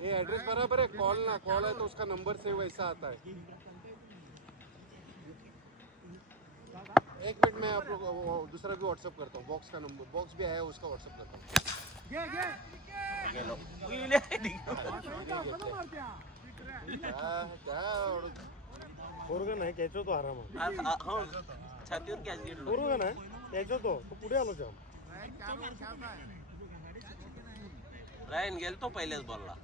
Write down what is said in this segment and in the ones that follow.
ये एड्रेस बराबर है, कॉल है तो उसका नंबर से वैसा आता है। एक मिनट में आप लोग दूसरा भी व्हाट्सएप करता हूँ, बॉक्स का नंबर, बॉक्स भी है उसका व्हाट्सएप करता हूँ। नाही त्याचो तो आराम छातीवर कॅच घेतलो बरोबर नाही त्याचो तो पुढे आलो जाम रायन गेलतो पहिल्याच बॉलला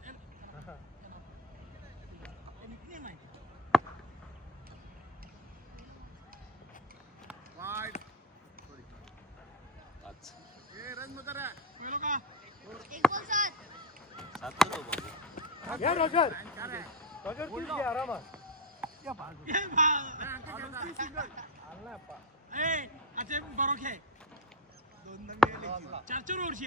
रोजर प्लीज घे आरामात चार वर्षी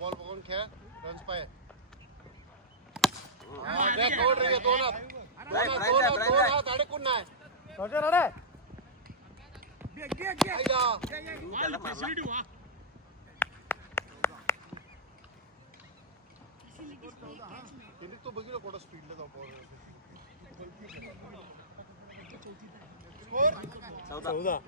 बॉल पकड़ून खेळ रन्स पाय तोड रही है दोन हात अडकून नाही रोजर अरे तो बघितलं कोणा स्पीडला जाऊ स्कोर 14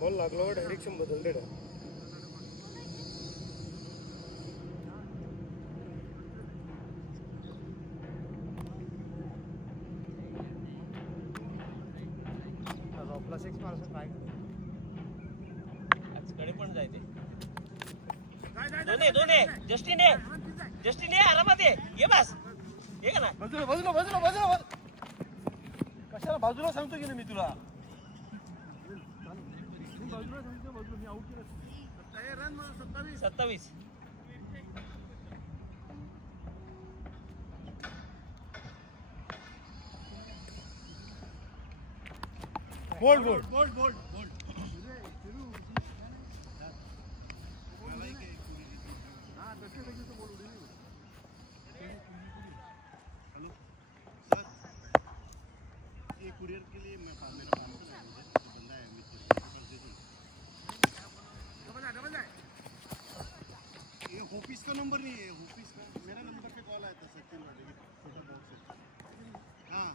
बॉल लागलो डायरेक्शन बदलते कडे पण जायते दोन आहे जस्टिन ये आरामात ये बस ये का ना बाजूला कशाला बाजूला सांगतो की मी तुला बाजूला सांगतो मी आउट केलं 27 बोल्ड कुरियर के लिए मैं मेरा काम बंदा है ये ऑफिस का नंबर नहीं है ऑफिस का मेरा नंबर पे कॉल आया था सचिन वाले की छोटा बॉक्स है हाँ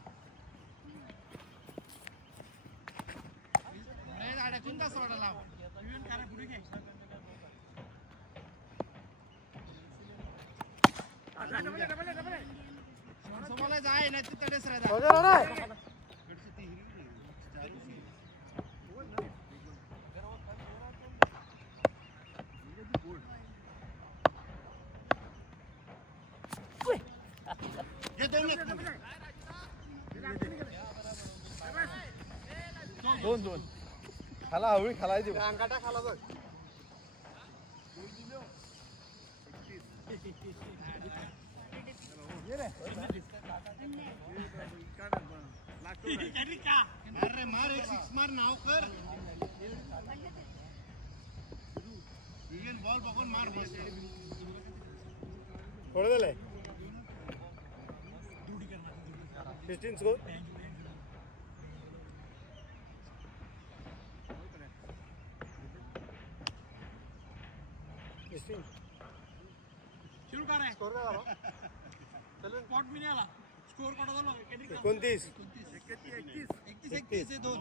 कोणता सोडा लाव पुढे घे समोर जाय नाही तर तडेच राहता दोन खाला हवळी खालायची अंगाटा खाला बघ अरे मार एक सिक्स मार नाव कर बॉल बघून मार बस थोडं झालंय 15 स्कोर सुरू कर रे स्कोर काय झाला चल स्पॉट भी नाही आला स्कोर कोणा झाला 29 31 हे दोन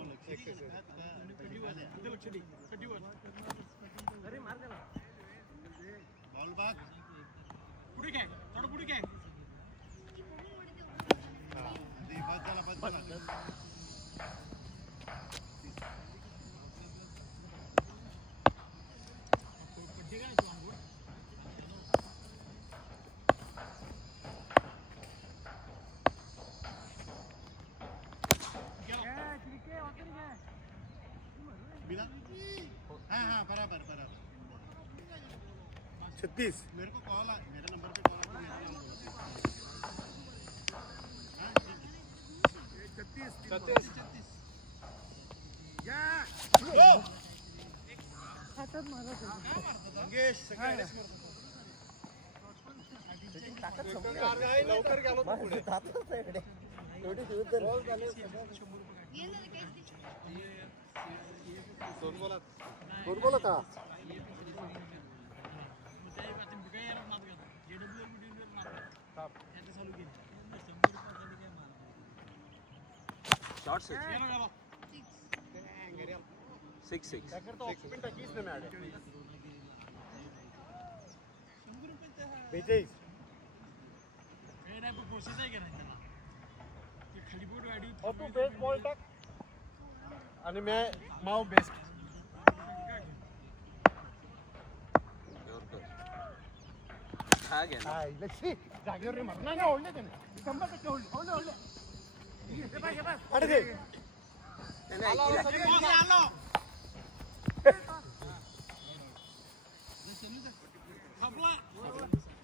अरे मार दे ना बॉल बाग पुढे काय थोडं पुढे काय दे बस झाला हाँ बराबर 36 मेरे को कॉल आ मेरे नंबर पे कॉल आ 36 या हातात मारा मंगेश लवकर गेलो पुढे दोन बोला का शॉट 6 42 तू बेस्ट बॉल टाक आणि मी माव बेस्ट खा गया ना लक्ष्मी जागेवर मारणार नाही ओढले त्याने 100% ओढले अरे दे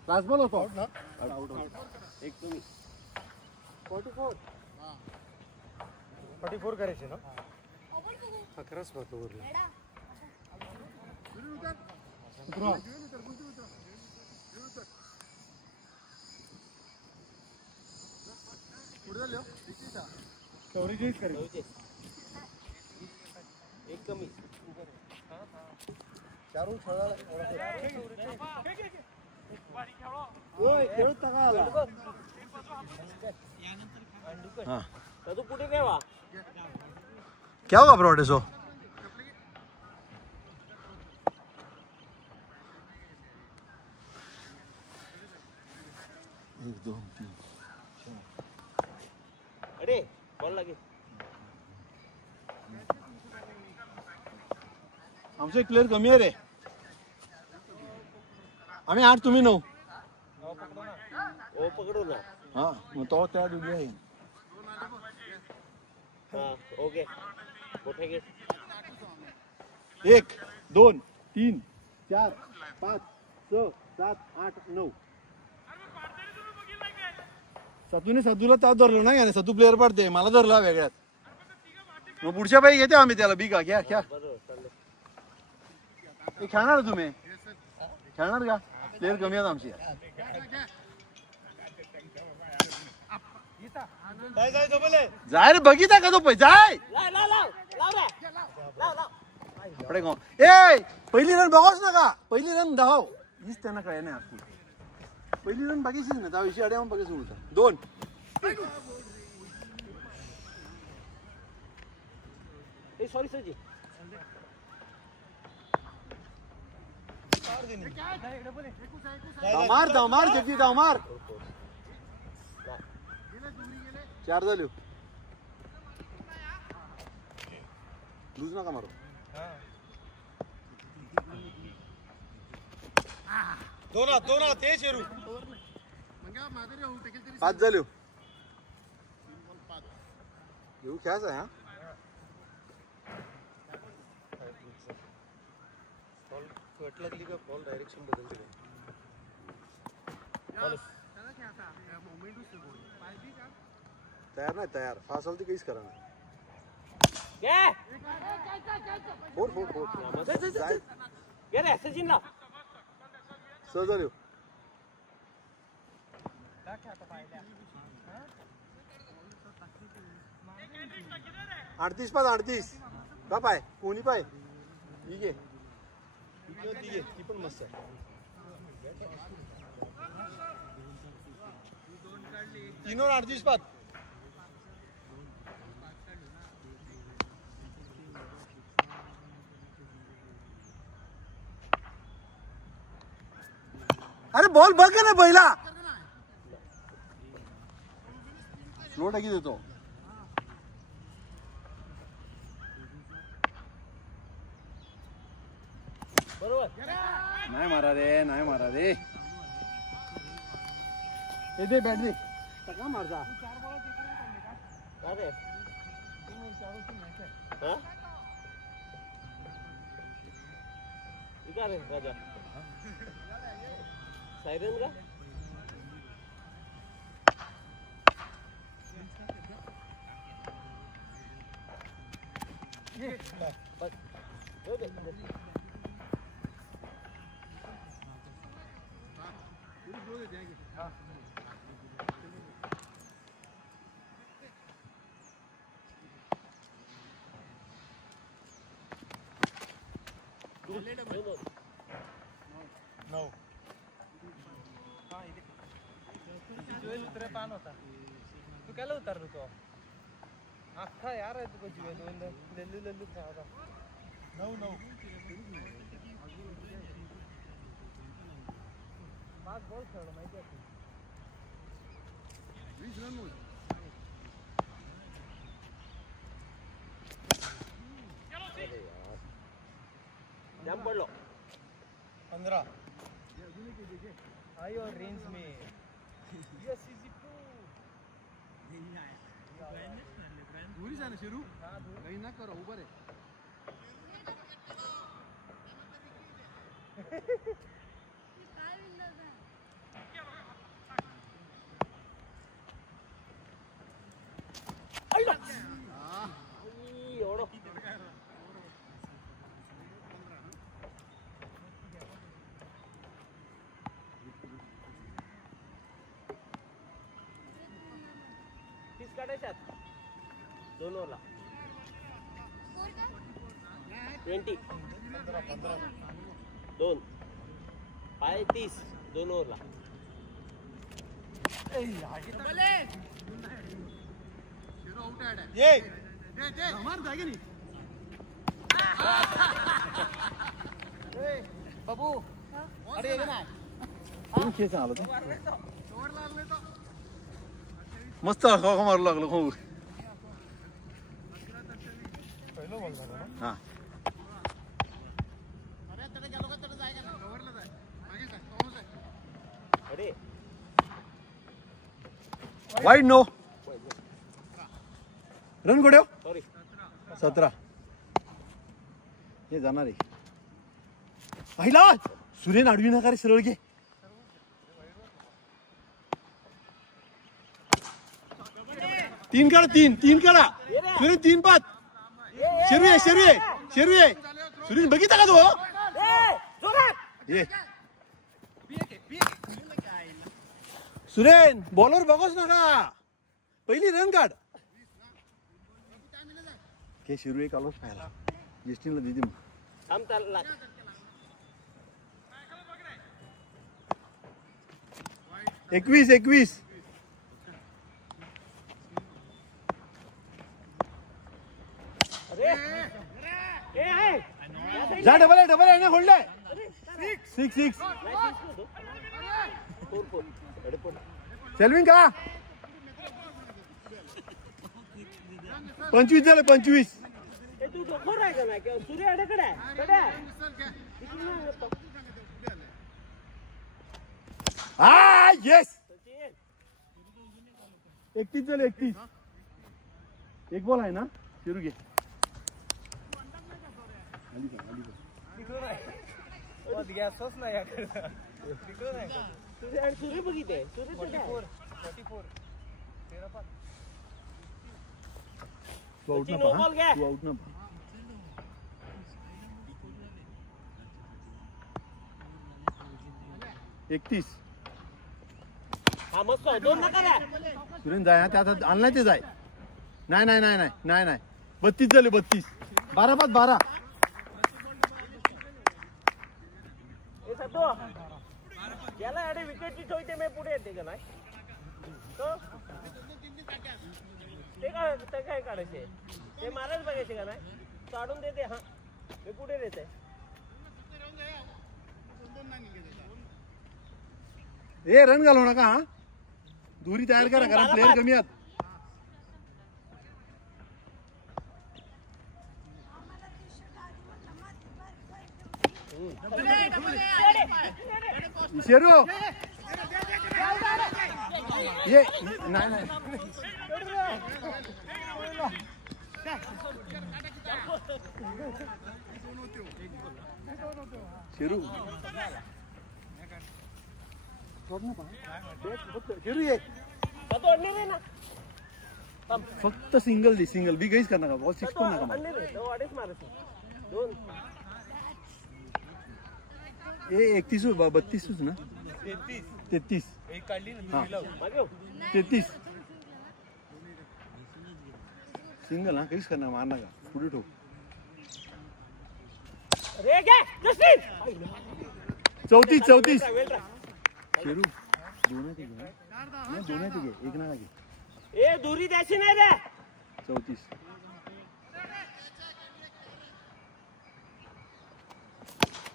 लास्ट बॉल होतो ना एक तुम्ही 44 करायचे ना 11च फक्त उरले कव्हरेज करायचं एक कमी चारू खेळता का आला तू पुढे काय वा क्या होगा प्रोडेसो एक दो तीन अरे बॉल लगे आमचं एक प्लेअर कमी आहे रे. आम्ही 8 तुम्ही 9. ओ पकडू ना. हा मग तो त्या दोघी आहे. हा ओके मोठे गेट. 1 2 3 4 5 6 7 8 9. सतूने सतूला ताप धरलो ना याने. सतू प्लेअर पडते मला धरला वेगळ्यात. मग पुढच्या बाई घेते आम्ही त्याला. बी का घ्या घ्या. खेळणार तुम्ही खेळणार का. प्लेअर कमी आहेत आमची. जाय रे बघितला का तो पै जाय. ए पहिली रन बघावच नका. पहिली रन धाव हीच त्यांना काय नाही. आपली पहिली रन बाकीचीच ना. त्या विषयी अड्या बाकी सुरू होता. 2 सॉरी सरजी. धाव मार जगदी धाव मार. 4 झाले. लूज नका मारू. 2 ते शेरू 5 झाले. येऊ खेळायचं आहे. हा कट लागली का बॉल डायरेक्शन बदलते का. तयार नाही तयार. फास्ट झालं ते काहीच करा नाही. घे फोड फोड फोड. जाय घे रे सचिनला. 6 झाले. 38 पाय 38 का पाय कोणी पाय. ठीक आहे ती पण मस्त आहे. 3 और 38 पात. अरे बॉल बघ ना पहिला. स्लो टाकी देतो. बरोबर. नाही मारा रे नाही मारा रे. हे दे बॅट दे. का मारता. अरे हा इधर है राजा. सायरन का. बस हो गया. तू केला उतरलो तो अख्खा यार आहे तुका जीव लल्लू लल्लू खेळायचा. 9 5 बॉल खेळलो माहिती आहे. 20 रन मोज. जाम पडलो. 15 आई और रेंज में यस इजी टू. दूरी जाना शेरू. काही ना करो उभं रे. एवढं 30 काढायच्यात 2 ओव्हरला. 20 2 पाय 30 2 ओव्हरला. ये मार जागे नहीं. बाबू अरे ये ना कोण खेळ चालला तो. मस्त हळका मारू लागलो. हो पहिलं बॉल झाला ना. हा वाईड नो रन गोड्यो सॉरी 17 हे जाणार आहे पहिला सुरेन आडवी नका रे सरळ घे तीन काढा तीन काढा सुरेन 3-5 शेरू आहे सुरेन बघितला का तू ये सुरेन बॉलर बघोस नका पहिली रन काढ के शिरू एक आलोच पाहिला जेस्टिनला दिदी मग थांब चालला 21 अरे ए आहे जा डबल आहे ना होल्ड आहे 6 सेल्विंग का 25 झालं 25 ए तू डोकं आहे का नाही सूर्य अडकडे आहे हा येस 31 झाले 31 एक बॉल आहे ना शिरू घे गॅसच नाही याकडे तिकडं नाही का सूर्य बघितले सूर्य 44 तू आउट ना नो बॉल घ्या. तू आउट ना 31 हा मस्त दोन नका द्या सुरेन जाय त्या आता आणलाय ते जाय नाही 32 झाले 32 12 हे सतो याला अरे विकेटची ठेवते मी पुढे येते का नाही तो ते काय काढायचे ते मारायला बघायचे का नाही काढून देते हा मी पुढे देते ए रन घालू नका हा दुरी तयार करा कारण प्लेयर कमी आहेत शेरू ये नाही शेरू शेरू ये फक्त सिंगल दे सिंगल बी काहीच करणार बॉल 6 पण नका ए 31 32 ना 33 एक काढली ना हा. 33 सिंगल हा काहीच करणार मारणार का पुढे ठेव रे घे जस्टिन 34 शेरू दोन्ही घे एक ना घे ए दुरी द्यायची नाही रे 34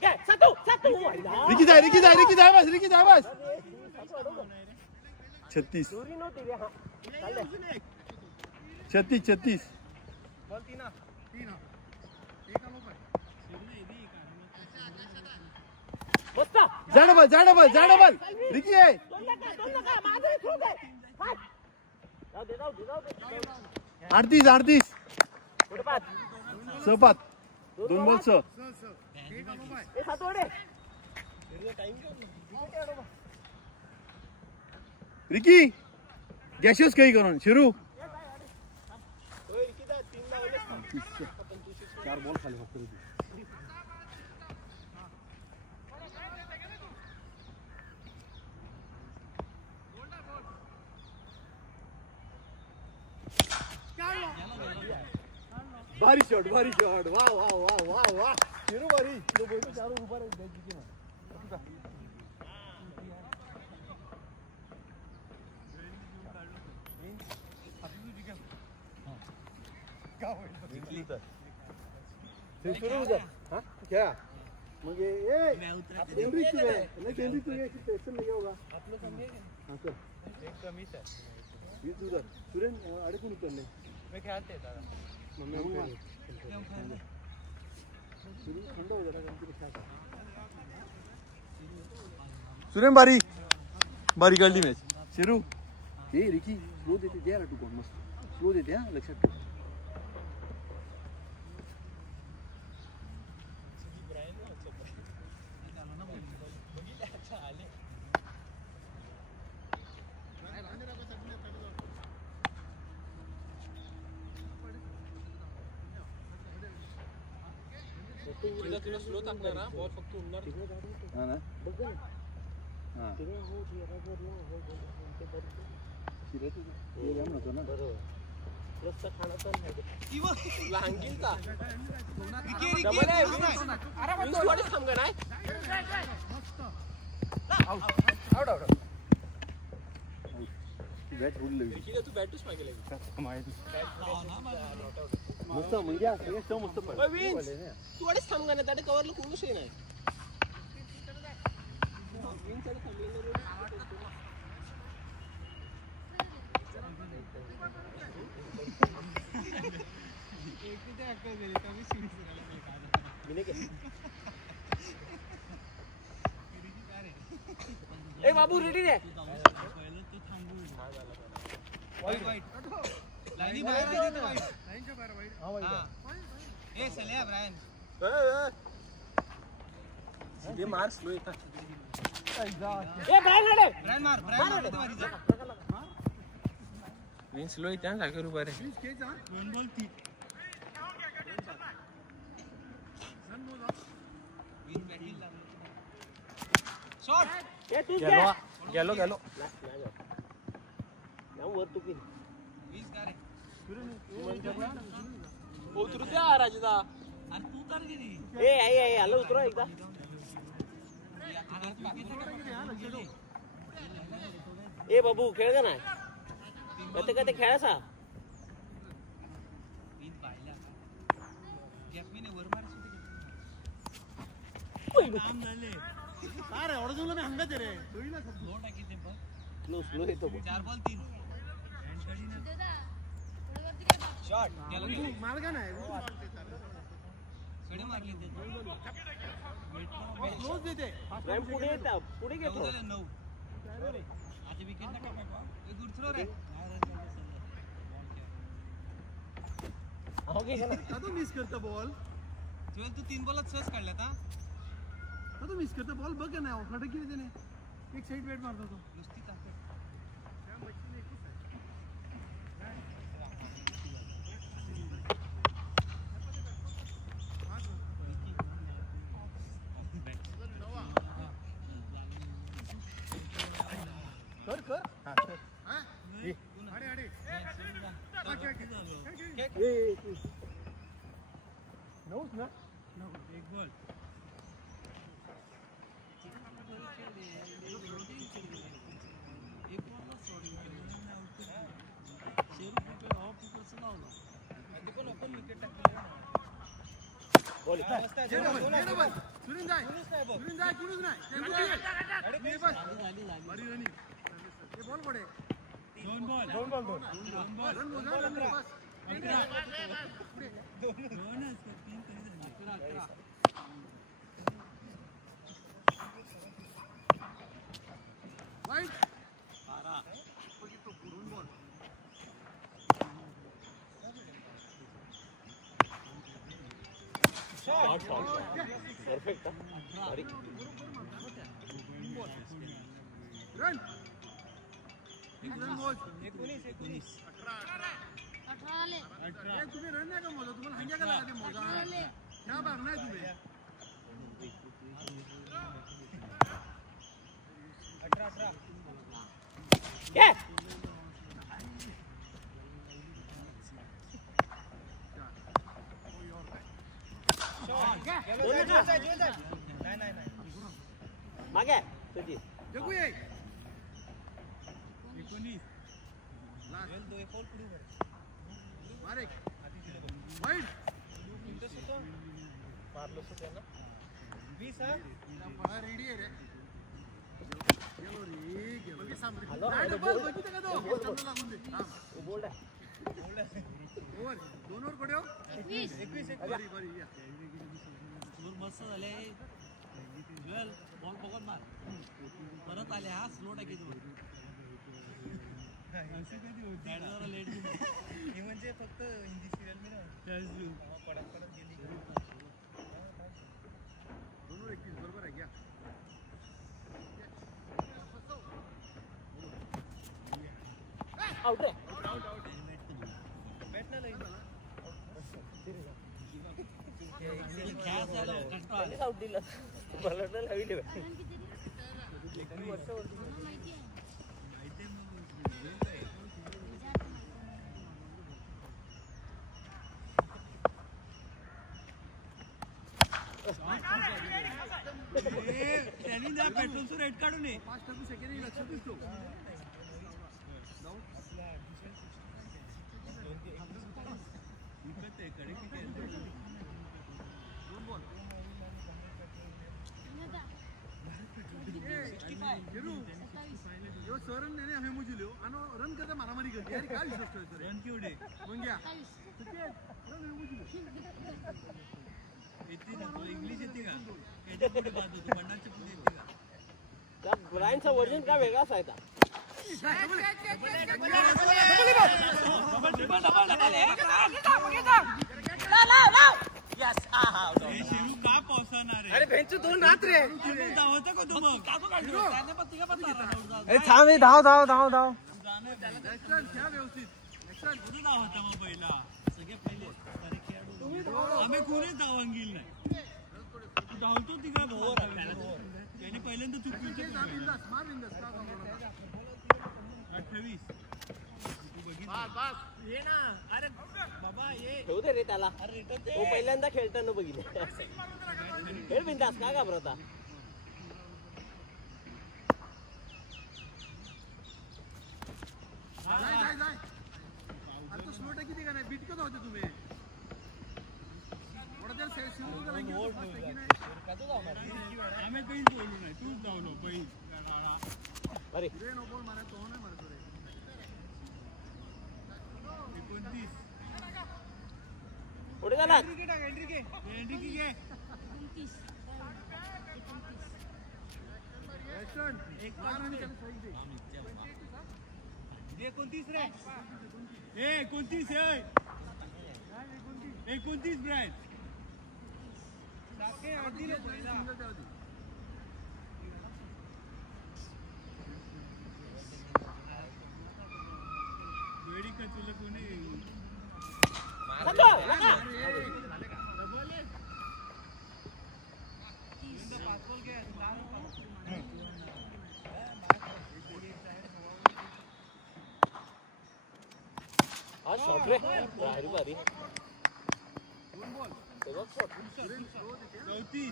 घे सतू रिकी जाय बस 36 दुरी नव्हती रे हा चालले 36 बॉल 3 मस्त जा डबल रिकी आहे दोन नका माझं थ्रू दे हात जाऊ दे 38 पुढे पाच 6 दोन बॉल 6 ए सातोडे रिकी गॅशेस काही करून शिरू 4 बॉल खाली फक्त रिकी भारी शॉट वाह शिरू भारी तो बोलतो 4 उभा राहील बॅट जिंकणार सुरू होतं हां क्या मग ये एंट्री तू है नहीं टेंशन नहीं होगा आपलं कमी आहे हां सर एक कमीच आहे 20 उधर सुरेन अडकून उतरले मी खेळते दादा मम्मी सुरेन थंड हो जरा सुरेन बारी काढली मॅच शिरू हे रिकी स्लो देते द्यायला टू कोण मस्त स्लो देते हा लक्षात ठेव तुला स्लो टाकणार ना बॉल फक्त उडणार हा ना हा म्हणतो ना लहानकीन का डबल आहे थोडे थांब नाही आउट आउट बॅट उडलं तू बॅटच मागे मस्त म्हणजे मस्त तू अडेच थांब ना त्या कवरला कोणच नाही ए बाबू रेडी रे मार स्लो येतात स्लो येत्या सारखं रुपये रे गेलो गेलो उतरू द्या राजदा आलो उतरो एकदा ए बाबू खेळ का नाही कते कते खेळासा स्लो येतो 4 बॉल 3 शॉट मार का नाही मारले क्लोज देते पुढे येता पुढे घेतो 9 आता विकेट नका पाठवा दूर थ्रो रे ओके का तू मिस करता बॉल तू 3 बॉलच सहज काढला का तू मिस करता बॉल बघ ना ऑफर किती त्याने एक साइड वेट मारतो तो नुसती ताकद कर कर हां कर हां अरे अरे नोस ना एक बॉल परफेक्ट रन 19 तुम्ही रन नाही का मोजा तुम्हाला हंग्या का लागते मोजा ह्या भाग नाही तुम्ही 18 मागे तुझी जगू ये 19 लास्ट दो एक बॉल पुढे मार एक वाइड इंटर सुतो मारलो सुतो ना 20 हा रेडी आहे रे गेलो रे गेलो सामने राइट बॉल बघित का तो सामने लागून दे हां बोल्ड आहे ओव्हर दोन ओव्हर कडे 21 बरी बरी या मस्त झाले ज्वेल बॉल बघून मार परत आले हा स्लो टाकी तू लेट हे म्हणजे फक्त हिंदी सिरियल मी ना पडत पडत गेली दोनों एक बरोबर आहे घ्या आउट आहे भेटला नाही त्यांनीच आउट दिला मला वाटलं हवी ठेवा त्यांनी जा पेट्रोलचं रेट काढून ये 5 टाकू शकेल नाही लक्षात दिसतो यो सर ने हमें मुझे लियो आणि रन करता मारामारी करते यार काय विश्वास ठेवतो रन केवढे मग घ्या रन मुझे येते ना तुला इंग्लिश येते का याच्या पुढे बात होतो पन्नासच्या पुढे येते का त्या ब्रायनचा वर्जन काय वेगळाच आहे शेरू का पावसाणार आहे अरे भेंचू दोन राहत रे धावता का तू मग धाव धाव धाव धाव घ्या व्यवस्थित कुठं धावता मग पहिला सगळ्या पहिले सारे खेळाडू आम्ही कुणीच धावांगील नाही तू धावतो ती काय त्याने पहिल्यांदा तू बिंदास मार बिंदास का 28 ये ना अरे बाबा ये ठेवू दे रे त्याला अरे रिटर्न तो पहिल्यांदा खेळताना बघितलं खेळ बिंदास का घाबरता जाय अरे तो स्लो किती का नाही बिटकत होते तुम्ही थोडा देर शिवून गेला की आम्ही काहीच बोलू नाही तूच धावलो पहिली अरे रे नो बॉल मारा तो नाही मारतो रे 29 पुढे जाणार एंट्री घे ऍक्शन एक मार आणि त्याला सही दे 29 रे 29 आहे 29 ब्राईट टाके आधी पहिला वेडी का तुला कोणी आज शॉट रे भारी भारी 34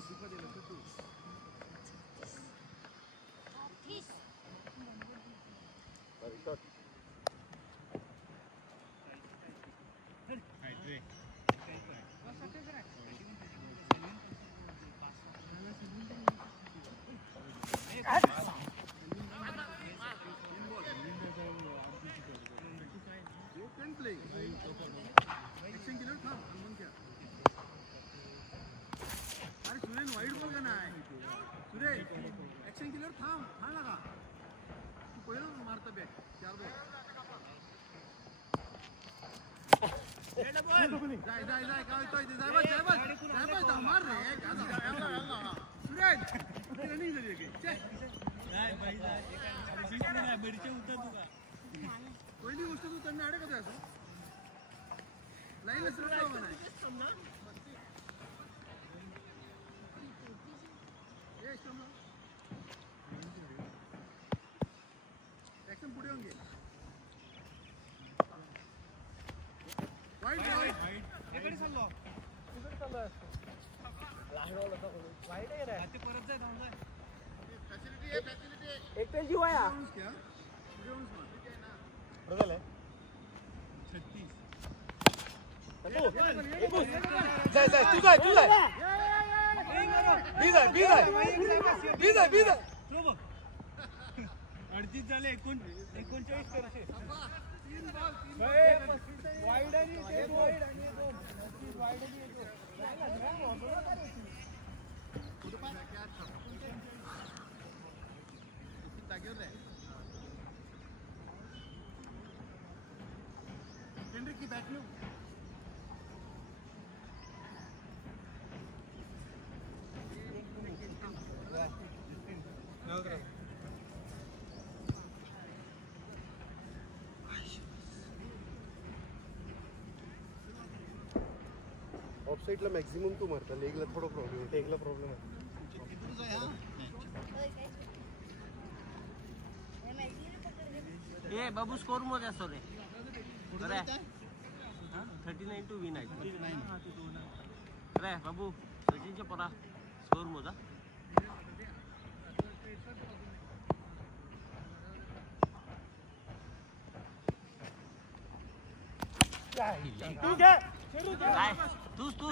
ऍक्शन केलं थांब मग क्या अरे सुरेन वाईट बॉल का नाही सुरेन ऍक्शन केल्यावर थांब लागा तू पहिलं मारता बॅट 4 बॉल जाय काय होतोय ते जाय बस मार रे सुरेन रनिंग झाली की बेडचे उतर तू का पहिली गोष्ट तू त्यांना अडकत आहे असं लाईन सुरक्षा नाही ऍक्शन पुढे येऊन घे वाईट इकडे चाललो वाईट आहे रे परत जाय धावून जाय एक पेल जीव आहे क्या बरोबर आहे 36 जाय तू जाय बी जाय 38 झाले 39 करशे वाईड आणि ते वाईड आणि दोन वाईड आणि जागेवर आहे साईडला मॅक्झिमम तू मारता लेगला थोडं प्रॉब्लेम आहे लेगला प्रॉब्लेम आहे ए बाबू स्कोर मध्ये असतो रे 39 टू विन आहे अरे बाबू सचिनच्या परा स्कोर मोजा तूच तू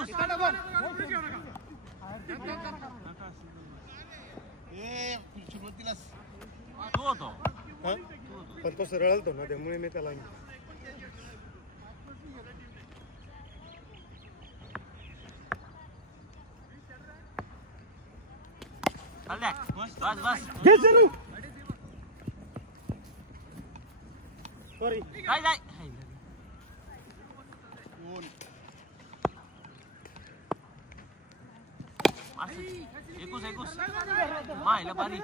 होतो पण तो सरळ होतो ना त्यामुळे मी त्याला बस बस सॉरी जाय जाय एकूस मायला पाणी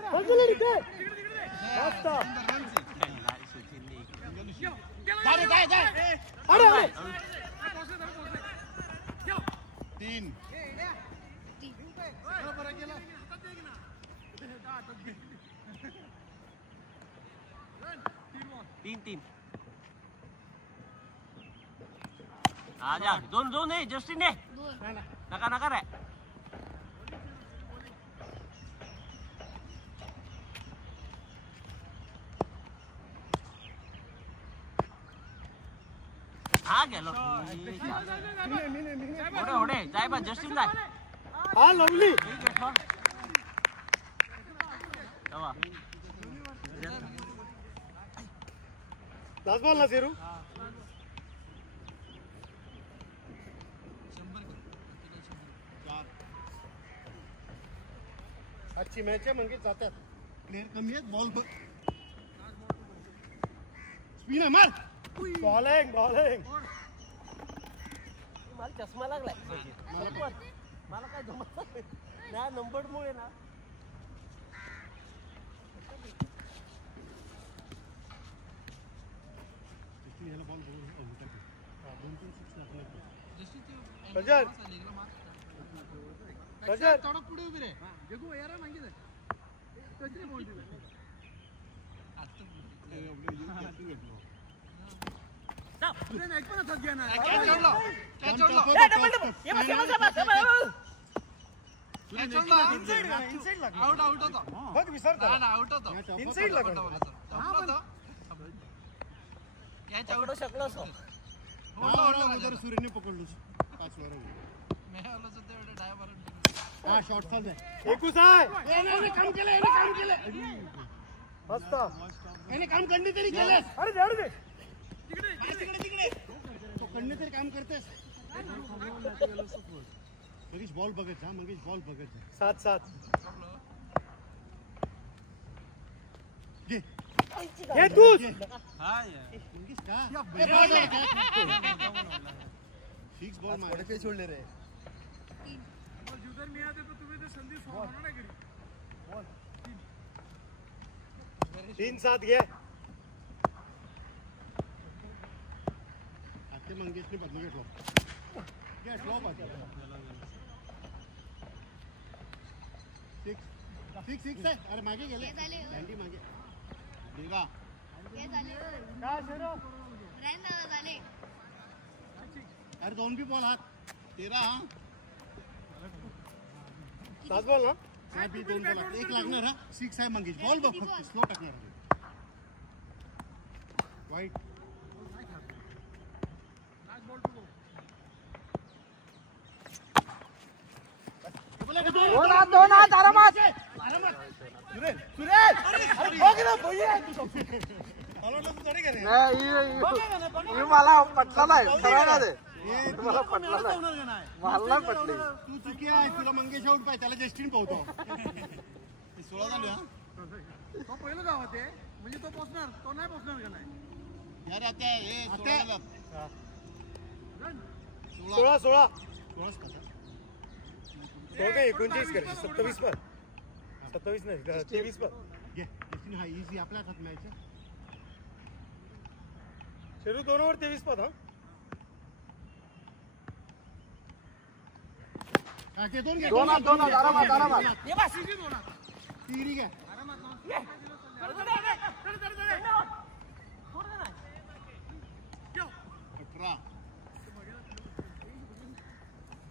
तीन तीन आजा दोन आहे जस्टिन ने नका रे हा गेलो होडे जाय बा जस्टिन जाय हा लवली लास्ट बॉल ना झेरू आजची मॅच आहे म्हणजे जातात प्लेयर कमी आहेत बॉल स्पिन मार बॉलिंग मला चष्मा लागलाय मला काय जमत नाही नंबर मुळे ना पुढे उभी रे सूर्यने पकडलो 5 वर हा शॉर्ट चाल एकूच आहे काम केलं मस्त याने काम करणे तरी केलंस अरे जाऊ दे तिकडे तो करणे तरी काम करतेस मंगेश बॉल बघत जा मंगेश बॉल बघत जा 7-7 घे तूच हा मंगेश का फिक्स बॉल मार पे छोड़ले रे जुदर मी आते तो तुम्ही ते संधी सोडणार नाही करी 3-7 घे आते मंगेशने बदलून घेतलो घेतलो बाजू 6 आहे अरे मागे गेले बँडी मागे देगा काय शेरो रन झाले अरे दोन भी बॉल हात 13 हा 7 बॉल ना काय बी 2 बॉल एक लागणार हा 6 आहे मंगेश बॉल बघ फक्त स्लो टाकणार वाईट दोन हात आरामात सुरेश अरे बघ ना भैया नाही मला पटला नाही खरा ना ते तुम्हाला पटला नाही मला पटले तू चुकी आहे तुला मंगेश आउट पाहिजे त्याला जस्टिन पाहतो 16 झाले हा तो पहिलं गावात आहे म्हणजे तो पोचणार तो नाही पोचणार का नाही यार आता हे 16 29 कर 27 पर 27 नाही 23 पर घे जस्टिन हा इझी आपल्या हातात मॅच आहे शेरू 2 ओव्हर 23 पर हा ते दोन घे. दोन हात आरामात आरामात. तिरी घ्या. 18.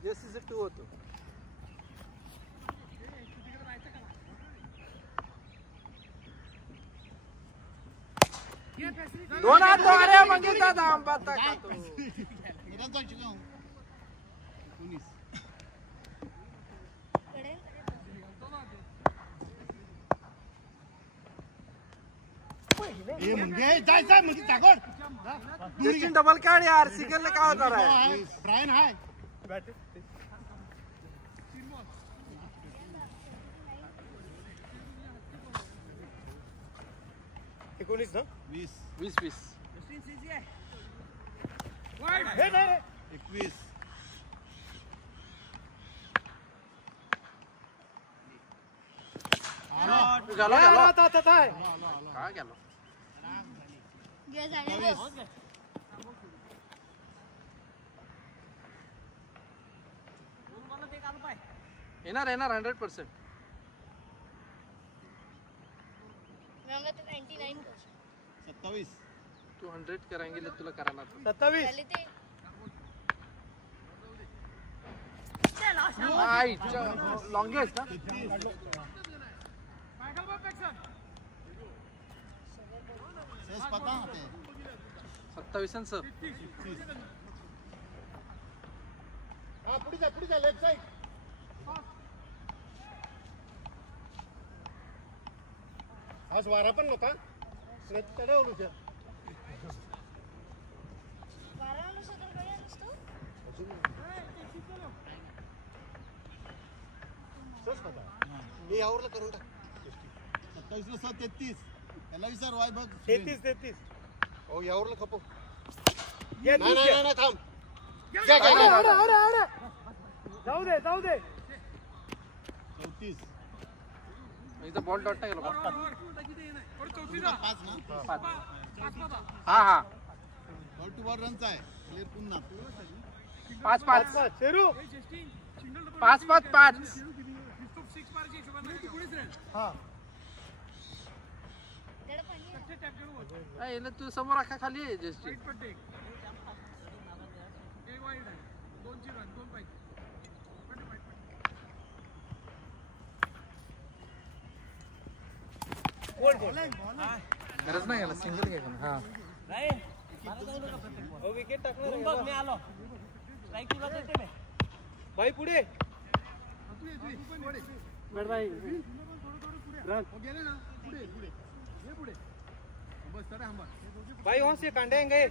जास्तीचं 2 होतो. दोन हात अरे मंगेश दादा आंबात टाका तो. निदान जायची का? 19. ए मंगे जाय जाय म्हणजे टाकोड. जस्टिन डबल काढ यार. सिंगलने काय होणार आहे? ब्रायन हाय. एकोणीस ना 20. 20. 21. गेलो गेलो. आता काय गेलो. येणार 100%. 27. तू 100 करांगे तुला करायला. 27. लॉंगेस्ट. सेस पता होते. 27 सर. हा पुढे जा लेफ्ट साइड. आज वारा पण नव्हता. चढवलं त्या. हे यावरला करून टाक. 27 ला 33. त्याला विचार वाय बघ. 33. हो यावरला खपव. ये नाही थांब. जाऊ दे 34. इथं बॉल डॉट नाही गेलो का? 5 ना. हा बॉल टू बॉल रनचा आहे. क्लिअर पुन्हा 5 शेरू 5 हा तू समोर आखा खाली आहे जस्ट. गरज नाही याला सिंगल घ्या. हा विकेट टाकणार. भाई पुढे भाई वहां से कांडेंगे.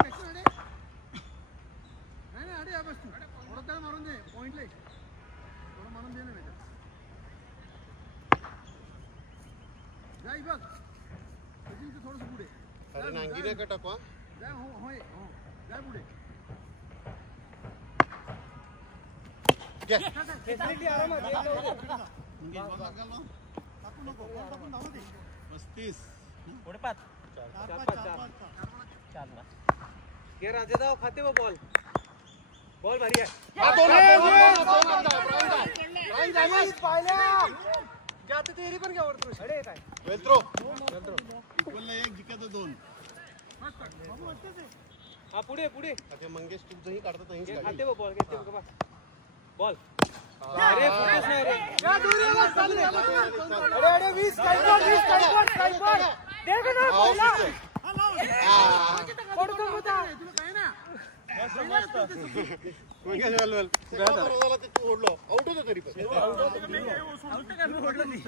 मारून दे पॉइंट ले. थोडं मारून दे ना बेटा. जाई बघ. थोडंसं पुढे. अरे नांगी नाही का टाकवा. जाय हो जाय पुढे. नको 35. पुढे 5 4 राजेदाव खाते वो बॉल भारी आहे. जाते तेरी पण घ्यावर तू. अरे काय वेल्त्रो इक्वलला 1 जिंकायचं 2. हा पुढे अच्छा मंगेश तुझंही काढतात नाही. खाते वो बॉल घेते बघा बॉल. अरे फोकस नाही रे. अरे 20 काय बॉल देख ना पहिला. पडतो होता तुला काय ना. मंगेश वालवाल झाला ते तू ओढलो. आउट होतो तरी पण. आउट काय ओढलं नाही.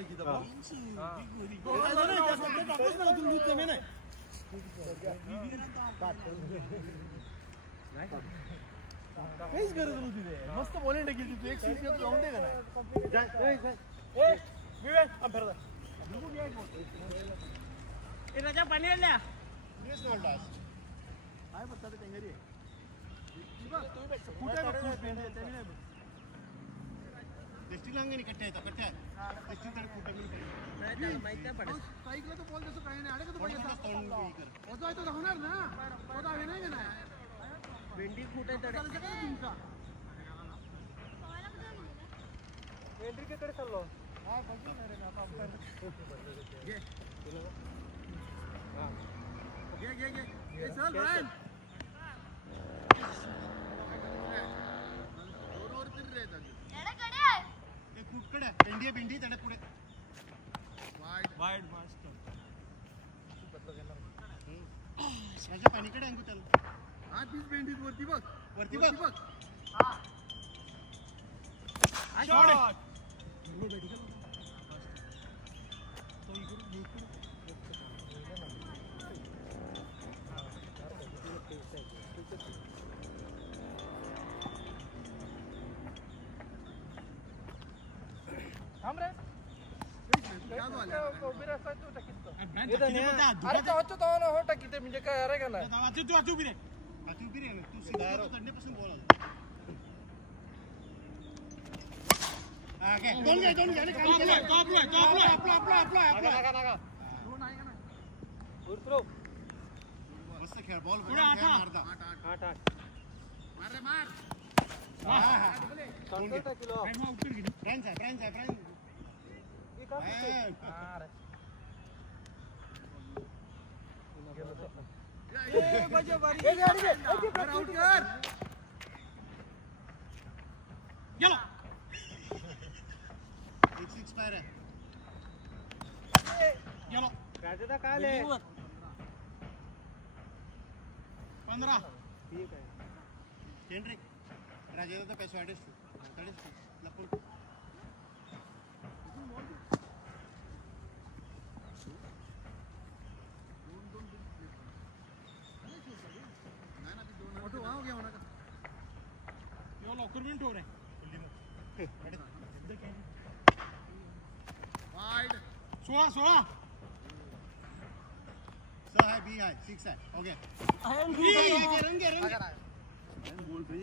काहीच गरज नव्हती रे. मस्त बॉलिंग टाकली तू. एक सीट जाऊन दे ना. राजा पाणी आणल्या. काय बघता टेंगरी अंगणी कट्टे आहेत कट्ट्या. साईकला तो बॉल जसं काही नाही. अडकत पाहिजे तो होणार ना. तो आहे नाही ना. भेंडी फुट आहे तुमचा. एंट्रीकडे चाललो चल ब्रायन कुठकडे भेंडी भेंडी त्याला पुढे वाईड मास्टर त्याच्या पाणीकडे अंगू त्याला हा तीच भेंडी वरती बघ वरती बघ शॉट थांब रे अरे हो टाकी ते म्हणजे काय अरे का नाही तू उभी रे तू चढण्यापासून बोला दोन घे मस्त खेळ बॉल पुढे काय 15 हेनरिक राजेंद्र पैसे वाटेस लपून लवकर पण ठेव रे वाईड 16 है बी है 6 है ओके बोल भाई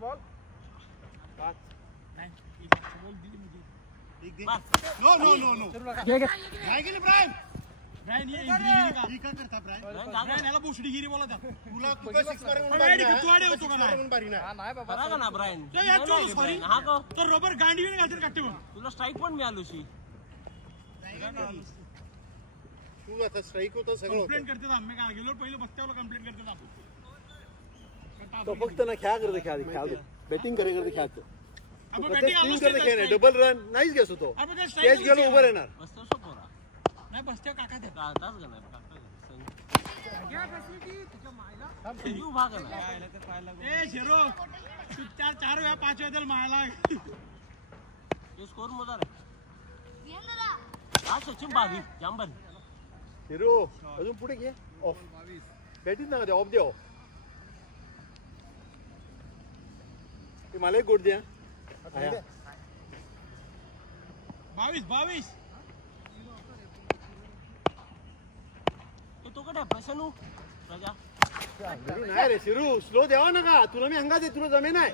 बॉल नो ब्रायन ये इंद्रिगिरी का करता ब्रायन याला बोसडीगिरी बोलत तुला तू काय 6 मारून तू आडे होतो का नाही नाही बाबा बरा का ना ब्रायन ते या चोल सॉरी हा का तो रबर गांडी वे घालून काटते मग तुला स्ट्राइक पण मिळालीशी तू आता स्ट्राइक होतं सगळं कंप्लेंट करते आम्ही काय गेलो पहिले बस्त्यावर कंप्लेंट करते आपण तो फक्त ना खेळा करते खेळ बॅटिंग करे करते खेळतो आपण बॅटिंग तीन करते खेळ नाही डबल रन नाहीच घेस होतो कॅच गेलो उभं राहणार बसतो सो पोरा नाही बस्त्या काका ते दास का नाही काका यू भाग ना ए शेरो तू 4 वेळा 5 वेळा मायला ये स्कोर मजा रे हा सचिन 22 जांबन हिरो अजून पुढे घे ऑफ बॅटिंग ना ऑफ दे ऑफ ते मला एक गोट द्या 22 तो कडे प्रसन्नू राजा नाही रे शिरू स्लो द्यावा ना का तुला मी अंगात आहे तुला जमेन आहे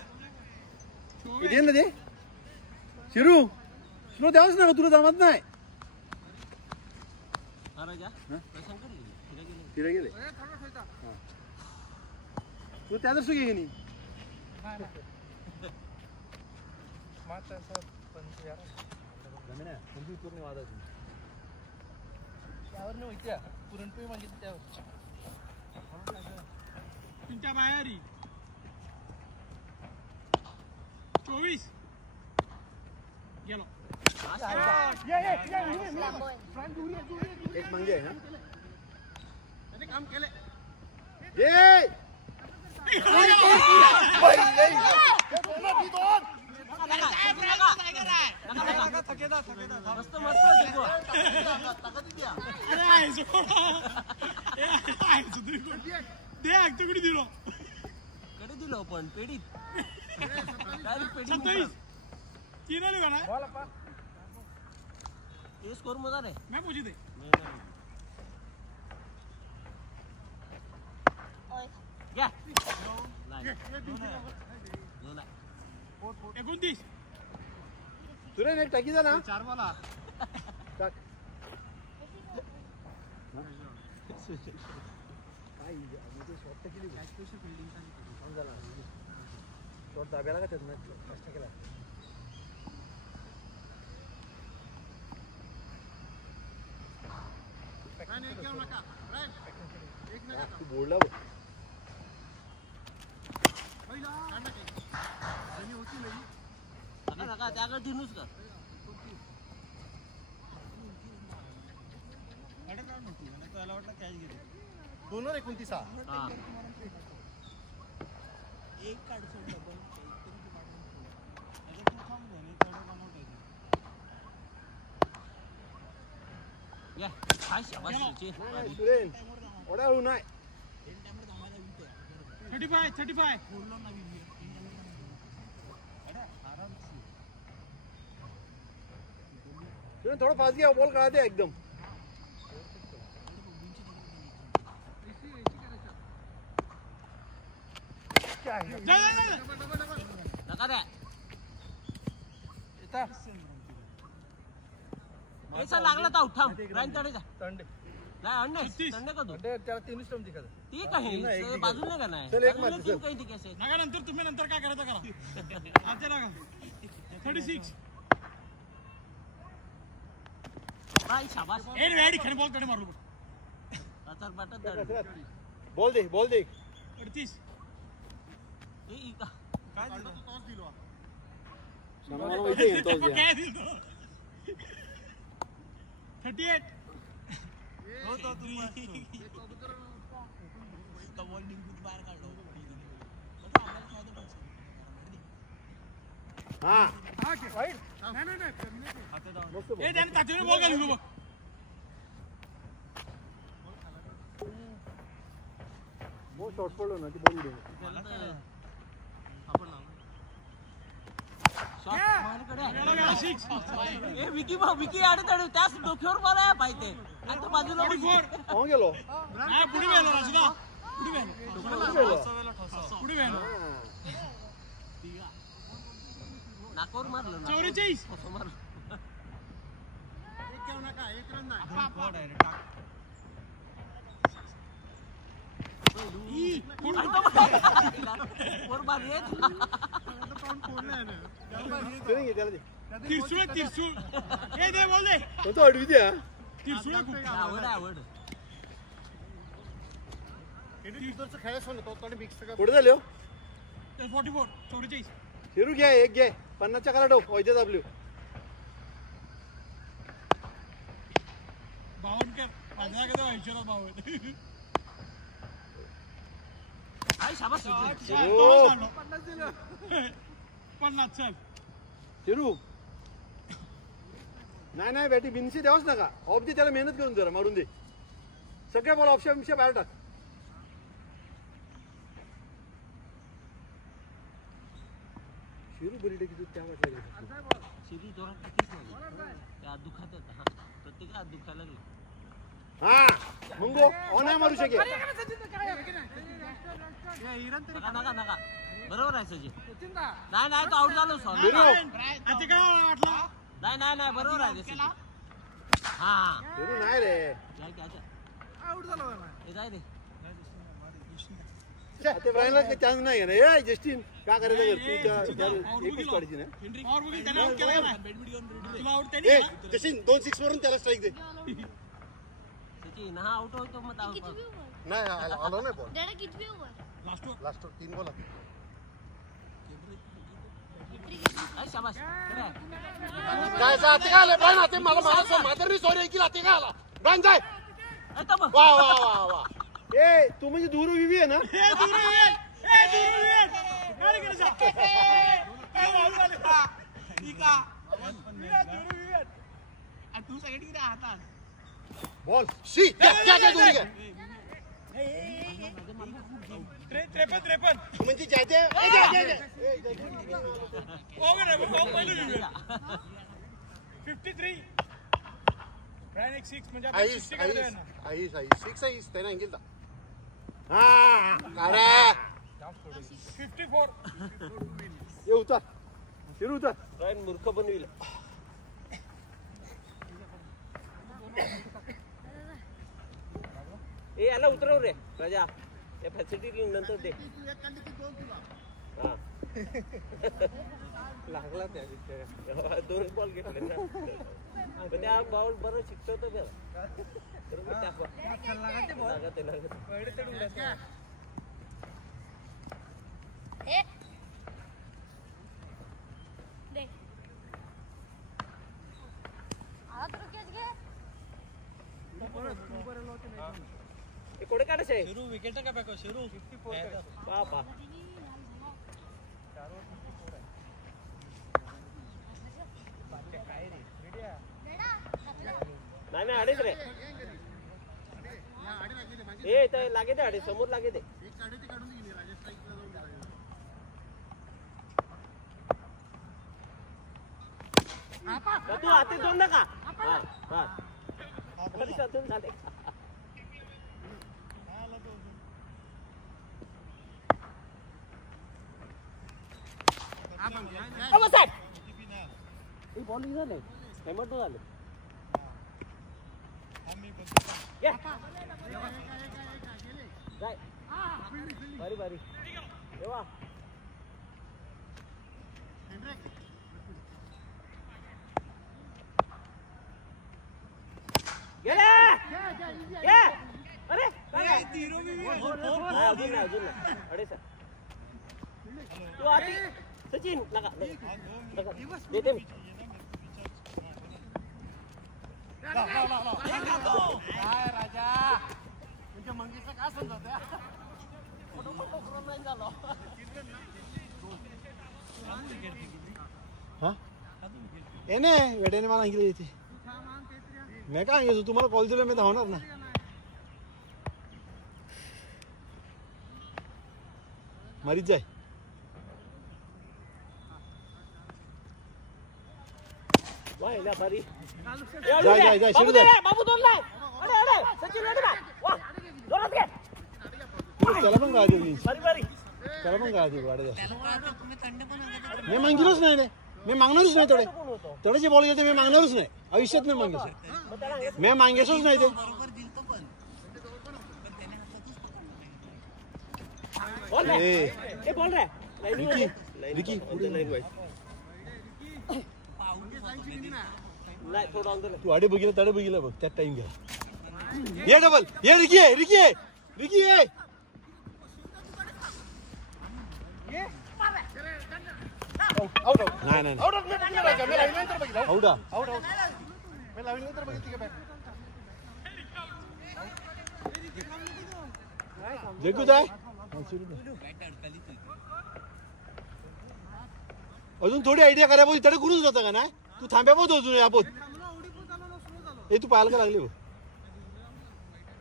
दे ना दे शिरू स्लो द्यावाच ना तुला जमत नाही हा राजा प्रसन्न कर तिला गेले तू त्या दर्शक घे नाही त्यावर नव्हत्या पुरणपोळी मागितली त्यावर तुमच्या बाहेरी 24 गेलो एक मांगे आहे ना त्याने काम केले ये मस्त मस्त कडे दिलो कडे दिलो पण पेडीत पेडी 27 तीन आले का ना ये स्कोर मजा रे मैं पूछी थे या 29 तुला एक टाकी जा ना 4 बोला टाक शॉट दाब्याला का त्यातनं कष्ट केला तू बोलला बघ नका त्याकडे ठेवूच का 2:29 हा एक काढ सोड डबल या काय शाबास सचिन सुरेन ओढा होऊ नाही 35 सुरेन थोडं फास्ट घ्या बॉल कळा दे एकदम नका द्या ऐसा लागला तर उठा राईन तडे जा तंडे नाही अण्णे तंडे का तू त्याला 3 स्टंप दिखत ती काही बाजूला का नाही चल, एक मात्र, चल. काही ती कसे नका नंतर तुम्ही नंतर काय करायचं करा आता नका 36 राईन शाबास एड वेडी खरे बॉल कडे मारू आता बटन दड बॉल दे 38 ए का काय दिलं मला माहिती आहे तो काय दिलं 38 हो तो तुम्ही तो बॉल निघून बाहेर काढलो हां नाही ए त्याने तात्याने बॉल घालू बघ बॉल शॉट पडलो ना ती बॉल उडून आपण शॉट मारकडे 6 ए विकी आडे तडे त्याच डोक्यावर बॉल आहे पाहिजे आता बाजूला 44 हो गेलो नाही पुढे वेलो राजदा पुढे वेलो नाकावर मारलं ना 44 कसं मारलं एक घेऊ नका एक रन नाही वर मार येत चल त्याला दे तिरसूळ ए दे बॉल दे तो अडवी द्या तिरसूळ आवड तिरसूळचं खेळायचं ना तो थोडे मिक्स पुढे झाले हो 44 44 शिरू घ्या एक घे 50च्या काला ठेव वैद्य दाबले 52 कर माझ्या कधी व्हायचं 52 काय शाबास 50 चल शिरू नाही बॅटी बिनशी द्यावच नका ऑफ दे त्याला मेहनत करून जरा मारून दे सगळ्या बॉल ऑप्शन बाहेर टाक शिरू बरी टेकी त्या वाटल्या शिरी जोरात कितीच नाही त्या दुखात हा प्रत्येकाला दुखायला लागलं हा मंगो ऑन आहे मारू शके नका बरोबर आहे सचिन नाही तो आउट झालो सॉरी आता काय वाटलं नाही बरोबर आहे सचिन हा शिरू नाही रे आउट झालो हे जाय रे ते ब्रायनला चान्स नाही आहे ना ए जस्टिन काय करायचं तू त्या एकच पाडीची ना और बघील त्याने आउट केला ना तुला आउट त्याने ए जशीन 2-6 वरून त्याला स्ट्राईक दे सचिन हा आउट होतो मग आउट नाही आलो नाही बॉल डॅडा कितवी ओव्हर लास्ट 3 बॉल काय शाबास काय जाते का आले ब्रायन आते मला मादरनी सॉरी ऐकली आते का आला ब्रायन जाय वा ए तू म्हणजे दूर विवी आहे ना तू सगळी किती हातात बॉल शी क्या दूर गया 53 म्हणजे जायचे ओव्हर आहे 53 ब्रायन एक 6 म्हणजे आपण 60 करायचं ना आईस 6 आईस त्याने अंगिलता हा अरे 54 ये उतर शिरू उतर ब्रायन मूर्ख बनविल ए याला उतरव रे राजा या फॅसिलिटी नंतर दे हा लागला त्या बिचाऱ्या 2 बॉल घेतले ना पण त्या बॉल बरं शिकतो तर कोडे काढायचे शिरू विकेट का बॅक शिरू 54 बापा नाही नाही अडीच रे ए ते लागे दे अडीच समोर लागे दे तू हाती दोन नका झाले बॉल झाले हेमंत झाले बारी बारी तेव्हा गेले अरे अजून अडे सर तू आधी सचिन लगा देते मी काय राजा म्हणजे मंगेशचा काय समजत हा ए नाही वेट्याने मला सांगितलं इथे मी काय सांगितलं तुम्हाला कॉल दिला मी धावणार ना मारीत जाय बारी जाय जाय शिरू जाय बाबू दोन लाय अरे अरे सचिन अरे वा जोरात घे त्याला पण गाडी दिली बारी बारी त्याला पण गाडी दिली गाडी मी मागितलंच नाही रे मी मागणारच नाही थोडे थोडेचे बॉल गेले मी मागणारच नाही आयुष्यात नाही मागितलं मी मागेसच नाही ते बोल रे ए बोल रे रिकी रिकी नाही थोडं अंदर तू आडे बघितलं तडे बघितलं बघ त्यात टाइम घ्या ये डबल ये रिकी आहे रिकी आहे रिकी आहे नाही नाही आउट आउट मी लावल्यानंतर बघितली का बॅट जग्गू जाय अजून थोडी आयडिया करा बोल तडे करूच होता का नाही तू थांब्या पोत अजून यापोत ए तू पाहायला का लागले हो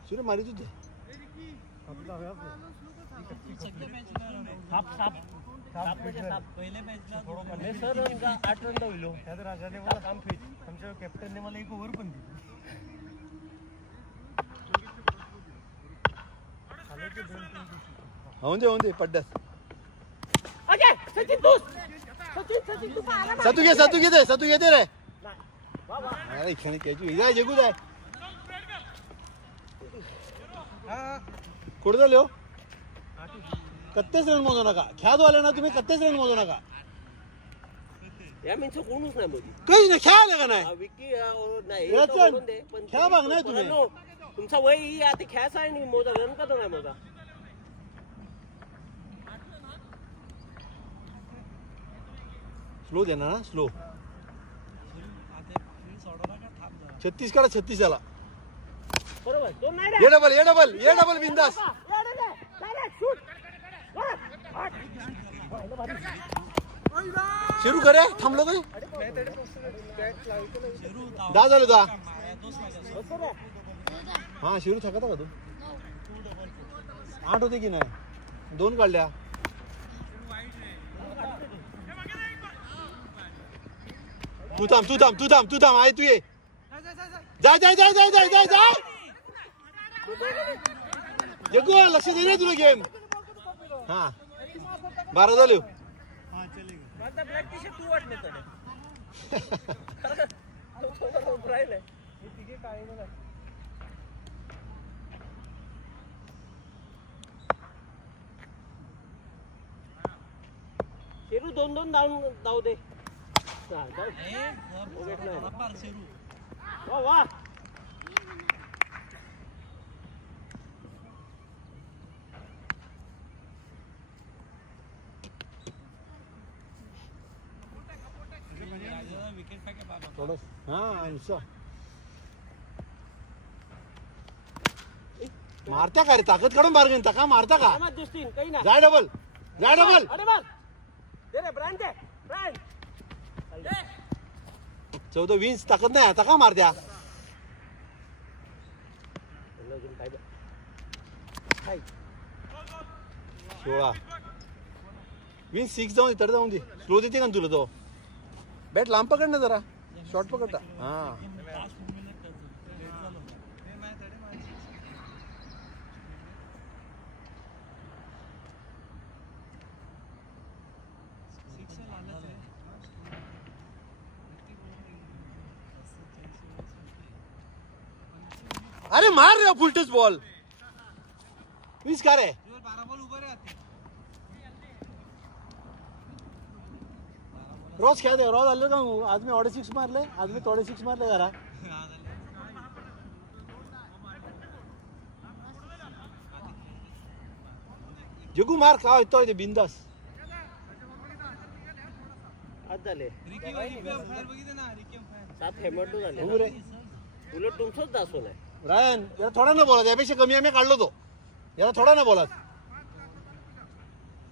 शिरे मारी तुझे पहिले मॅचला सर 8 रन होईल राजाने मला काम फिट आमच्या कॅप्टनने मला 1 ओव्हर पण दिली होऊन दे पड्ड्यास ओके सचिन तू सचिन सतू घेते रे अरे खेळ घ्यायची जाय जगू जाय कुठे झाले हो कत्तेच रन मोजू नका खेळात आले ना तुम्ही कत्तेच रन मोजू नका या मिनचं कोणच नाही मोदी काहीच नाही खेळायला का नाही विकी नाही खेळा बघ नाही तुम्ही तुमचा वय आता खेळायचा आहे नाही मोजा रन का नाही मोजा स्लो देना ना स्लो 36 काढा 36 आला बरोबर दोन नाही ये डबल बिंदास शिरू करे थांबलो काय 10 झाले 10 हा शिरू थकता का तू 8 होते की नाही 2 काढल्या तू थांब आहे तू ये जाय जग्गू लक्ष दे रे तुला गेम हा 12 झाले तू वाटले राहिले तिघे काय शेरू 2-2 धाव दे. वा थोडं हा मारत्या का रे ताकद काढून मार घेऊन का मारता का काही ना जाय डबल अरे बघ दे रे ब्रांड 14-20 ताकद नाही आता का मारत्या 16 जाऊन दे जाऊन दे स्लो देते का तुला तो बॅट लांब पकड ना जरा शॉर्ट पकडता हा अरे मार रे फुलटच बॉल 20 का रे 12 बॉल उभे राहते रोज खेळते रोज आले का आज मी ऑडे 6 मारले आज मी थोडे 6 मारले जरा जगू मार का येतोय ते बिंदास आज झाले रिकी फायर बघितलं ना रिकी फायर 7 हेमटो झाले हो रे उलट तुमचंच दाखवलंय रायन याला थोडा ना बोलत यापेक्षा कमी आम्ही काढलो तो याला थोडा ना बोलत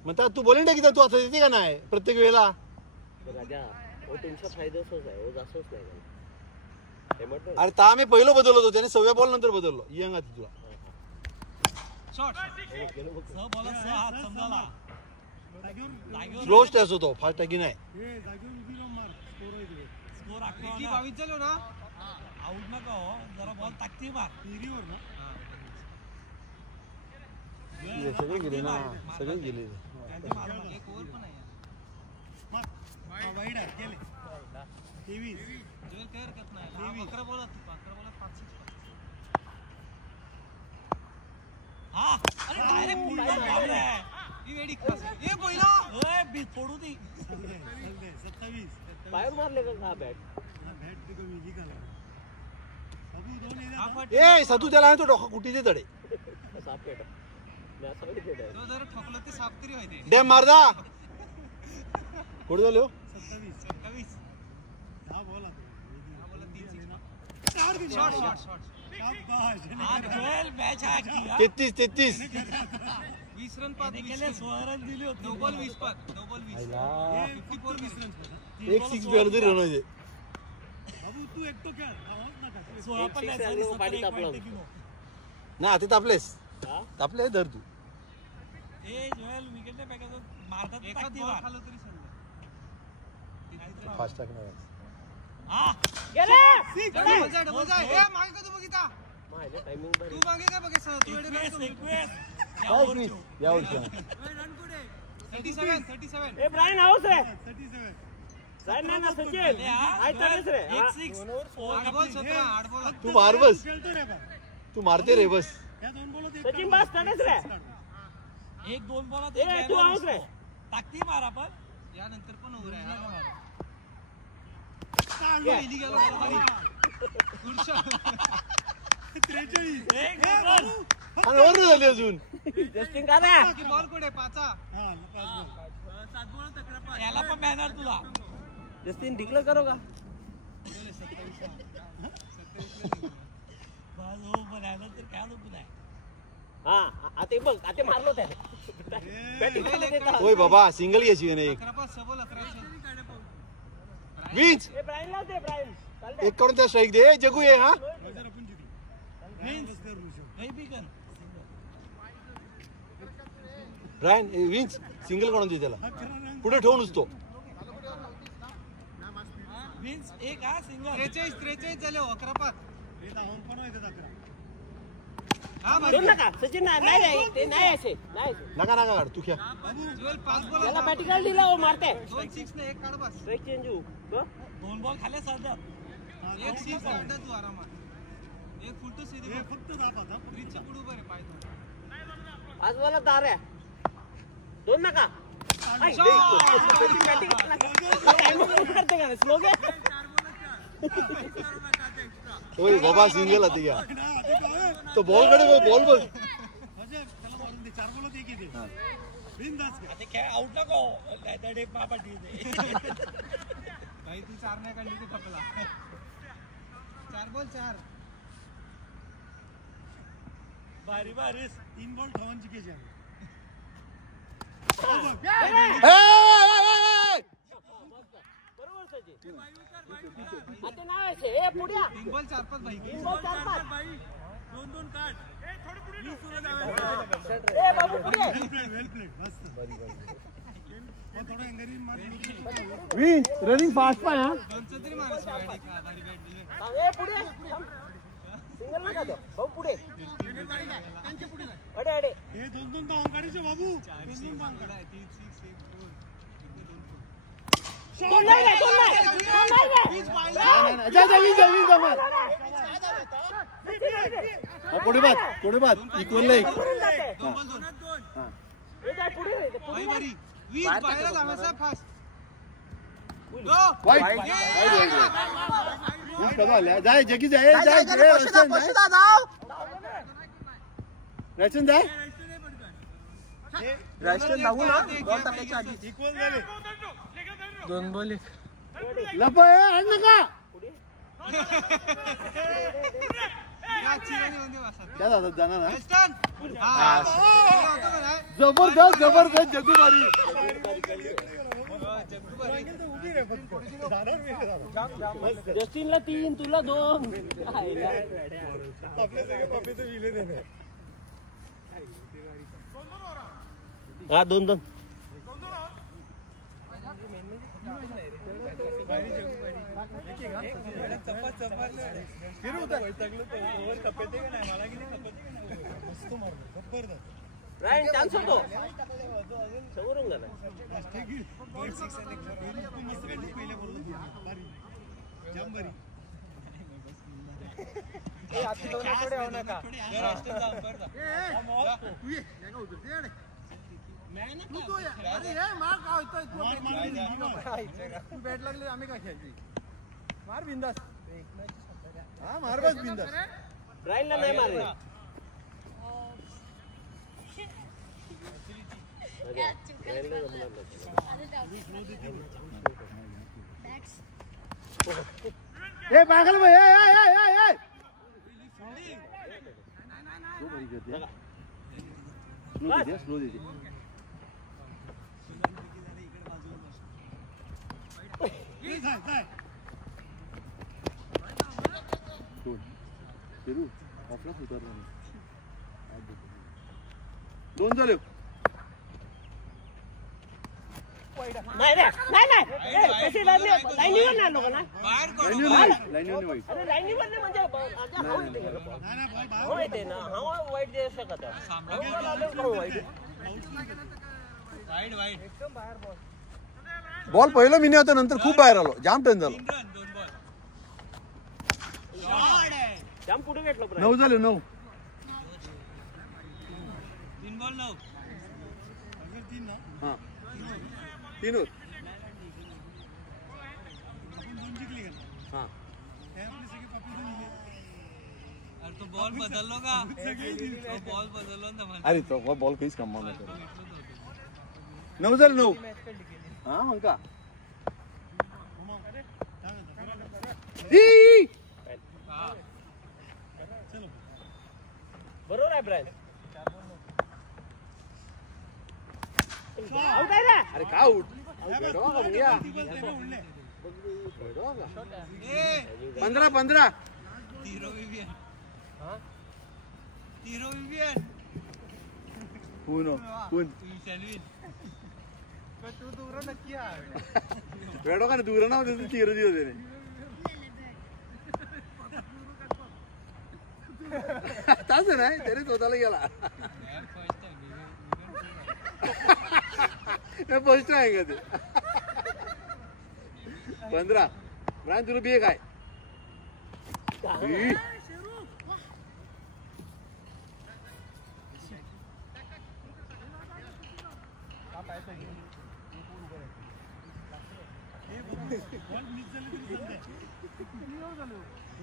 मग तू बोलीन टाकी तू आता देते का नाही प्रत्येक वेळेला राजा हो तुमचा फायदाच आहे हो जास्तच नाही हेमटो अरे ता आम्ही पहिलं बदललो होतो त्याने 6व्या बॉल नंतर बदललो यंग आधी तुला शॉट स्लो स्टॅस होतो फास्ट टाकी नाही रिकी 22 झालो ना आउट नका हो जरा बॉल टाकते मार तिरीवर ना सगळे गेले ना सगळे गेले एक ओव्हर पण आहे वाईड आहे गेले 23 जोल काय हरकत नाही 11 बॉलात 5-6 हा अरे डायरेक्ट फुल मारले ही वेडी खास ए पहिला ओए बी फोडू दे 27 बाहेर मारले का बॅट बॅट ते कमी निघाला बाबू दोन येतात ए सतू त्याला तो डोका कुठे दे तडे साफ पेट मी असं नाही केलं तो जर ठोकलं ते साफ तरी व्हायचे डॅम मारदा कुठे झालो 27 10 बॉल शॉट शॉट शॉट आज जोएल मॅच हॅक किया 33 20 रन पास केले 16 रन दिले होते 9 बॉल 20 पास 9 बॉल 20 आयला 54 रन एक 6 बॉल तरी रन होते बाबू तू एकटो खेळ आवाज नका 16 पण नाही एक six सॉरी आणि 17 किलो ना ते तापलेस हा तापले धर तू ए जोएल विकेटने फेकायचं मारतात एकाच टाकते बॉल मार खाल्लं तरी चाललं फास्ट टाकणार हा गेले डबल जा ए मागे का तू बघिता माझ्या टायमिंग तू मागे काय बघे सर तू एवढे रिक्वेस्ट काय क्विज या वर्षी 37 ए ब्रायन हाऊस रे 37 ब्रायन नाही ना सचिन आय तडेच रे एक 6 8 बॉल 17 8 बॉल तू मार बस खेळतो रे का तू मारते रे बस या दोन बॉल सचिन बस तडेच रे एक दोन बॉलात ए तू आउट रे टाकते मार आपण यानंतर पण ओव्हर आहे घे. पहिली गेलो गुड शॉट 43 एक रन आणि वर नाही झाली अजून टेस्टिंग का रे की बॉल कुठे पाचा हा 5 बॉल याला पण बॅनर तुला टेस्टिंग डिक्लेअर करो का बस हो बनायला तर काय नको नाही हा आता बघ आता मारलो त्याने बॅटिंग करायला देता होय बाबा सिंगल घ्यायची का नाही 11 पास 6 बॉल 11 विंच ए ब्रायन लाव दे ब्रायन चालते एक कडून त्या स्ट्राईक दे जगू ये हा जर आपण जिंकलो मीन्स काही बी कर रायन विंच सिंगल काढून दे त्याला 11 रन पुढे ठेवून नुसतो मीन्स एक हा सिंगल 43 झाले 11 पास हे धावून पण येतात 11 हा दोन नका सचिन नाही ते नाही असे नाही नका नका काढ तू खेळ ज्वेल 5 बॉल त्याला बॅटिंग दिला हो मारते 2 6 ने एक काढ बस स्ट्राईक चेंज होऊ बघ. दोन बॉल खाले सध्या एक 6 काढ तू आरामात एक फुल टू सीधी हे फक्त दाब आता ब्रिजच्या पुढे उभा रे पाय तो आज मला दार आहे दोन नका ओय बाबा सिंगल आती क्या तो बॉल कडे बॉल बघ त्याला मारून दे 4 बॉल एक येते बिनधास्त आता काय आउट नको त्या डेप बाबा ठीक आहे भाई तू 4 नाही काढली ते पकला 4 बॉल 4 भारी भारी 3 बॉल ठेवून जिंकायचे आता नाव आहे ए पुढ्या 3 बॉल 4-5 भाई 3 बॉल 4-5 2 काढ ए बाबू पुढे वेल प्लेड मस्त थोडं अंगरी मार वी रनिंग फास्ट पाय हां दोनचं तरी मारस भारी बॅट दिले ए पुढे सिंगल नका दो भाऊ पुढे अडे अडे हे 2 धावून काढायचे बाबू 2 धावून काढा 3 6 1 4 तो नाही रे जा मार पुढे बाद इक्वल नाही दोन ए जा पुढे रे भाई भारी 20 बाहेर जाण्याचा फास्ट वाईट जाय जगी जाय रचन जाय राष्ट्रीय लागू ना बॉल टाकायच्या आधी इक्वल झाले 2 बॉल लप आण नका क्या दादा जाणार ना जबरदस्त जग्गू मारी जस्टिनला 3 तुला 2 आपल्या सगळ्या पप्पीचं विले देणे हा 2 राईन चान्स होतो समोरून गेला बॅट लागली आम्ही काय खेळायची मार बिंदास हा मार बस बिंदास राईनला नाही मारले ए पागल भाई स्लो दे दोन झाले नाही रे नाही कशी लाईनीवर नाही आलो का ना लाईनीवर वाईट अरे लाईनीवर नाही म्हणजे हो येते ना हा वाईट दे शकत वाईड एकदम बाहेर बॉल बॉल पहिलं मिनी होता नंतर खूप बाहेर आलो जाम टर्न झालं 2 बॉल जाम पुढे घेतलं 9 झाले 9 3 बॉल 9 हा 3 होत हा अरे तो बॉल बदललो का तो बॉल बदललो ना मला अरे तो बॉल काहीच कमावून नाही 9 झाले 9 हा मग का बरोबर आहे ब्रायन आउट आहे ना अरे का आउट 15 तीरो विवियन पून शॅल्विन तू दूर नक्की आहे वेडो का दूर ना होते तीर दिवस त्याने तास नाही तरी स्वतःला गेला फर्स्ट आहे का ते 15 ब्रायन तुला बी काय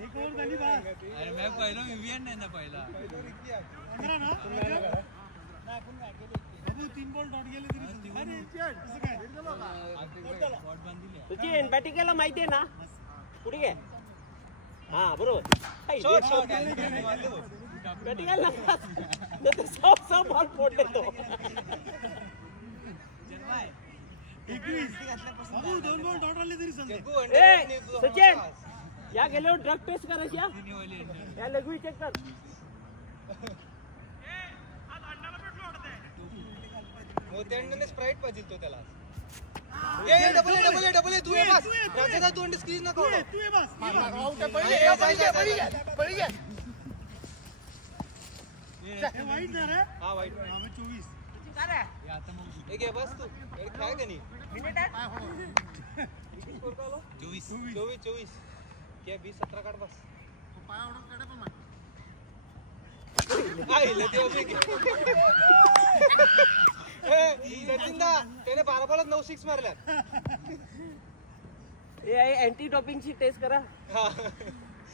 एक ओव्हर झाली बस. अरे मैं पहिला विवियन नाही ना पहिला. 15 ना बाबू 3 बॉल डॉट गेले तरी अरे कसं काय बॉट बांधिले. सचिन बॅटिंग केला माहितीये ना पुढे घे. हा बरोबर बॅटिंग केला ना सब बॉल फोडले तो. 21 बाबू 2 बॉल डॉट आले तरी चालते. ए सचिन या गेल्यावर ड्रग टेस्ट करायची या लगवी चेक कर. मोत्यांना स्प्राईट पाहिजे तो त्याला. ए डबल ए तू ये बस राजा तू अंडर स्क्रीन नको. तू ये बस आउट आहे पळी घे हे वाईट ना रे. हा वाईट. आम्ही 24 हे आता मग ए घे बस तू गाडी खाय का नाही. 24 क्या 20-17 काढ बस. पाय आवडत काढे पण माहिती आईले ते अबे सचिनदा त्याने 12 बॉलात 9 6 मारल्यात. अँटी डोपिंगची टेस्ट करा. हा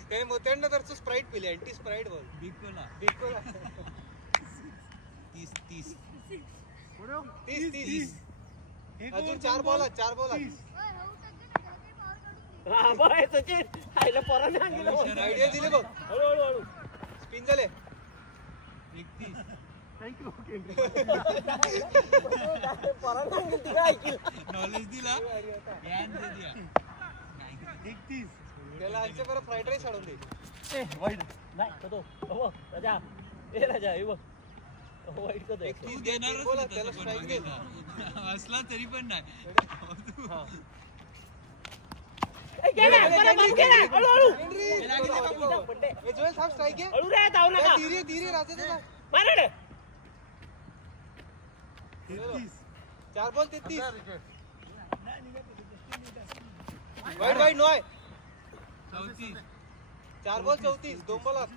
त्याने मोत्यांना तर स्प्राईट पिले anti sprite ball. Big Cola. 30 अजून 4 बॉल आहेत. हा बाय सचिन आईला पोराने सांगितलं आयडिया दिले बघ. हळूहळू स्पिन झाले. 31 थँक्यू पोराने सांगितलं ऐकलं. नॉलेज दिला ज्ञान दे दिया. 31 त्याला आजच्या बरं फ्राईड राईस आणून दे. वाईट नाही तो हो राजा ए राजा हे बघ वाईट कधी तू देणारच बोला, नाही त्याला तसं strike पण दे. बघायला. असला तरी पण नाही. हळूहळू जोएल साहब स्ट्राइक है. हळू रे धाव नका धीरे राजा दे. मारड 33 4 बॉल 33. वाईट नो आहे. 34 4 बॉल 34 2 बॉलात.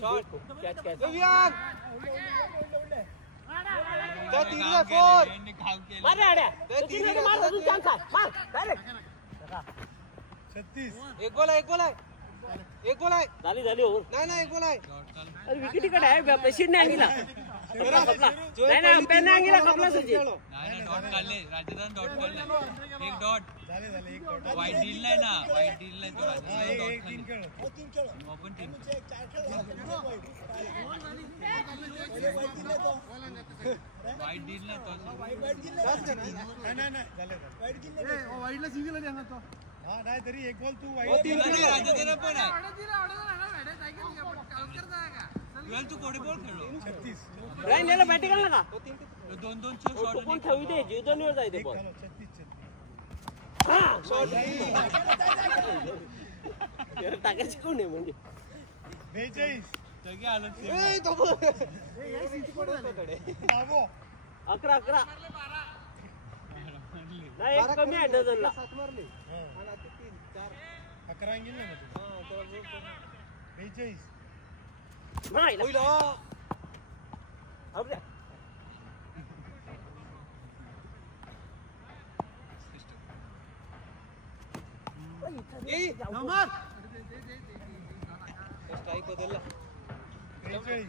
शॉट कॅच विवियन जा 3 4. यांनी घाव केला. मार रे आड्या ते सचिन तिन्ही मार अजून चान्स आहे मार डायरेक्ट 36 एक बॉल आहे. झाली ओव्हर. नाही एक बॉल आहे. डॉट चालू. अरे विकेट इकडे आहे पेशीने अंगीला नाही अंपायरने अंगीला कपला सचिन. नाही डॉट काढले. राजस्थान डॉट काढले. एक डॉट. झाले एक वाईट डील नाही ना. वाईट डील नाही तो राजस्थान डॉट एक खाल्ले. 3 खेळ ओपन टीम. वाईट डील नाही तो. नाही झाले वाईटला सिंगल आहे ना तो. हा नाही तरी एक बॉल तू वाईट राजस्थान पण आहे. ट्वेल्थ तू कोडी बॉल खेळलो. 36 नाही नेला बॅटिंग केला का 2-2 शॉट कोण ठेवी दे जीवदानीवर जायते बॉल 36 टाकायची कोण आहे म्हणजे 42 सगळे आलं ए तो बाबो 11 नाही एक कमी आहे डझनला. 7 मारले. 11 गेले ना तू. 42 नाही ओइला आपल्या ए नंबर स्ट्राइक बदलला. 43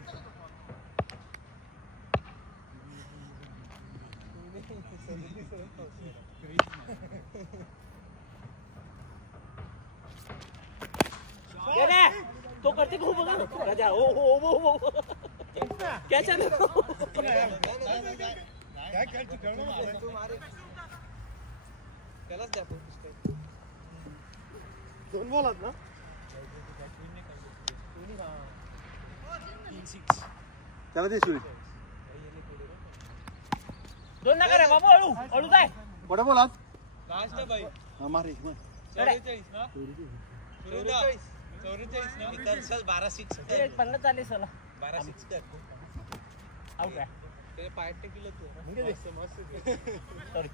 तो करते खूप बघा राजा हो क्या चल काय खेळ तू खेळ ना तू मारे त्यालाच द्या स्ट्राइक. 2 बॉल आहेत ना. त्याला दे सुरी. दोन नका रे बाबू हळू जाय. कोणा बोलात लास्ट आहे भाई. हा मार एक मार. 44 ना. 44 ना. मी तर चल 12 6 50 चालले चला 12 6 कर. आउट आहे त्याने पाय टेकलं तू. सॉरी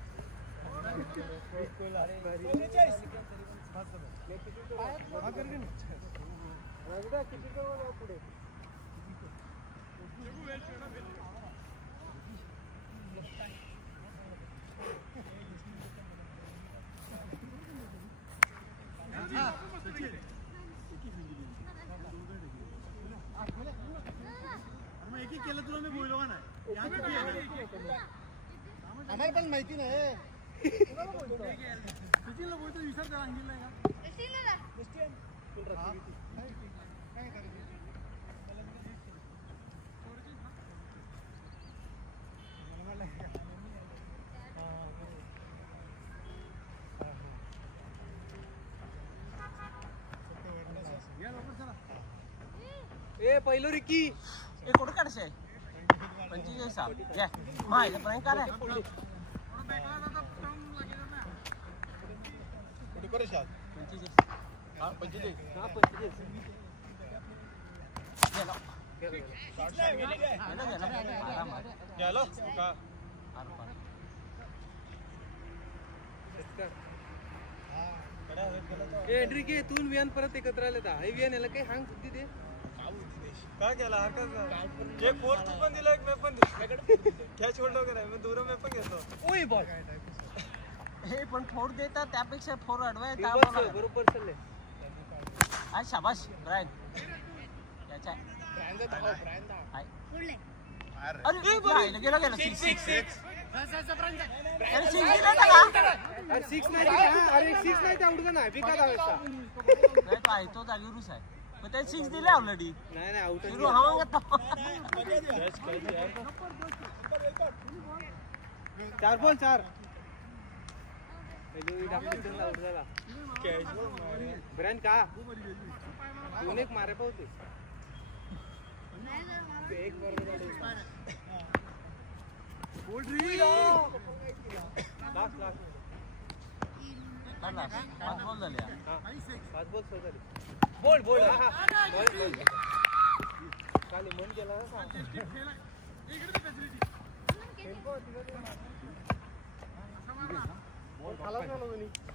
एक केलं तुला मी बोललो का नाही आम्हाला पण माहिती नाही सचिनला बोलतो विसर त्याला अंगिल नाही ए पहिलो रिकी ए कुठं काढशे 45 घ्या माहिती प्रँक करा कुठे करे शाद 45 गेलो का एंट्री तू वियान परत एकत्र आले तर वियान याला काही हांग सुद्धी दे काय केला हरकत नाही एक फोर तू पण दिला एक मी पण कॅच होल्ड वगैरे मी दूर मी पण घेतो ओय बॉल हे पण फोर देतात त्यापेक्षा फोर अडवाय बरोबर चालले आज शाबाश ब्रायन याच्या अरे गेला 6 नाही आवडत नाही विका काय तो जागीरूच आहे पण ते 6 दिले ऑलरेडी नाही आउट सुरू हवा 4 बॉल 4 ब्रँड का एक मारे पाहते एक बोल बोल खाली मन केला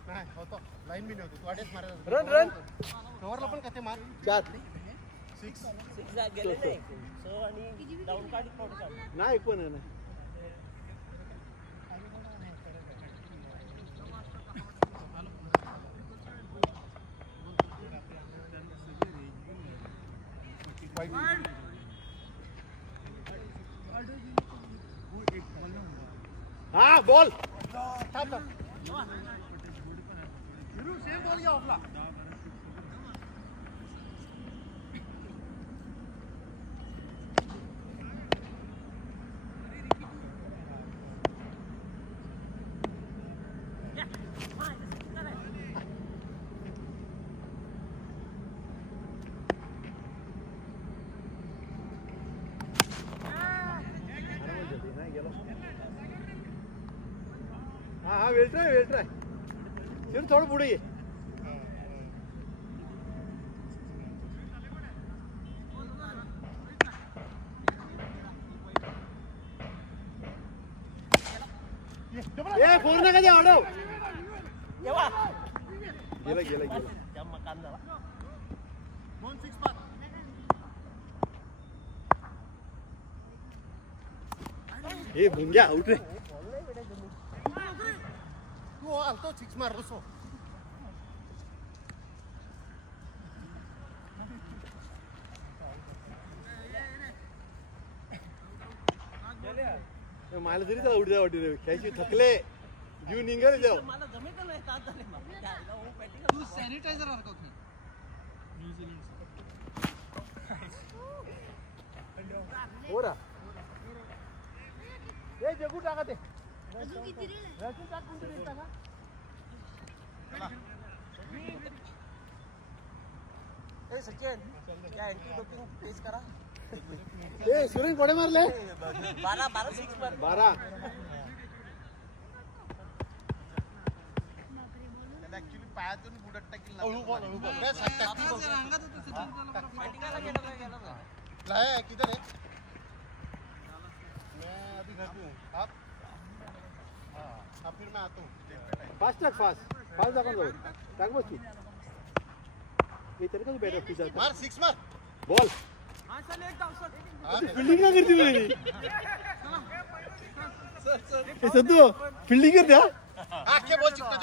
नाही होतो लाईन बी नव्हती तू अडेच मारत रन रन कव्हरला पण कथे मार 4 6 गेले नाही सो आणि डाऊन काढी थोडं काढ नाही पण आहे ना हाँ बॉल सेम बॉल गया ऑफला हाँ हाँ वेल ट्राई सिर्फ थोड़ा पुढे ये ए फोन नका द्या अडव गेला त्या मकान झाला 1-6 पार ए भुंग्या आउट रे तू आलतो 6 मार रुसो मला तरी त्याला उडद्या वाटी रे खेळायची थकले जीव निघाल जाऊ मला जमेल नाही तात झाले तू सॅनिटायझर हरकत नाही हो रा ए जगू टाका ते ए सचिन या अँटी डोपिंग टेस्ट करा ए सुरेश कोडे मारले 12 6 मार 12 ऍक्च्युली पायातून बुडत टाकील लाया किधर है मैं अभी घर पे हूँ आप हाँ फिर मैं आता हूँ फास्ट दाखव जाऊ टाक बस तू ये तरी कसं बॅट ऑफ तुझा मार 6 मार बॉल फील्डिंग का करती मेरी सर सद्दू फील्डिंग करते हा आखे बॉल चिपका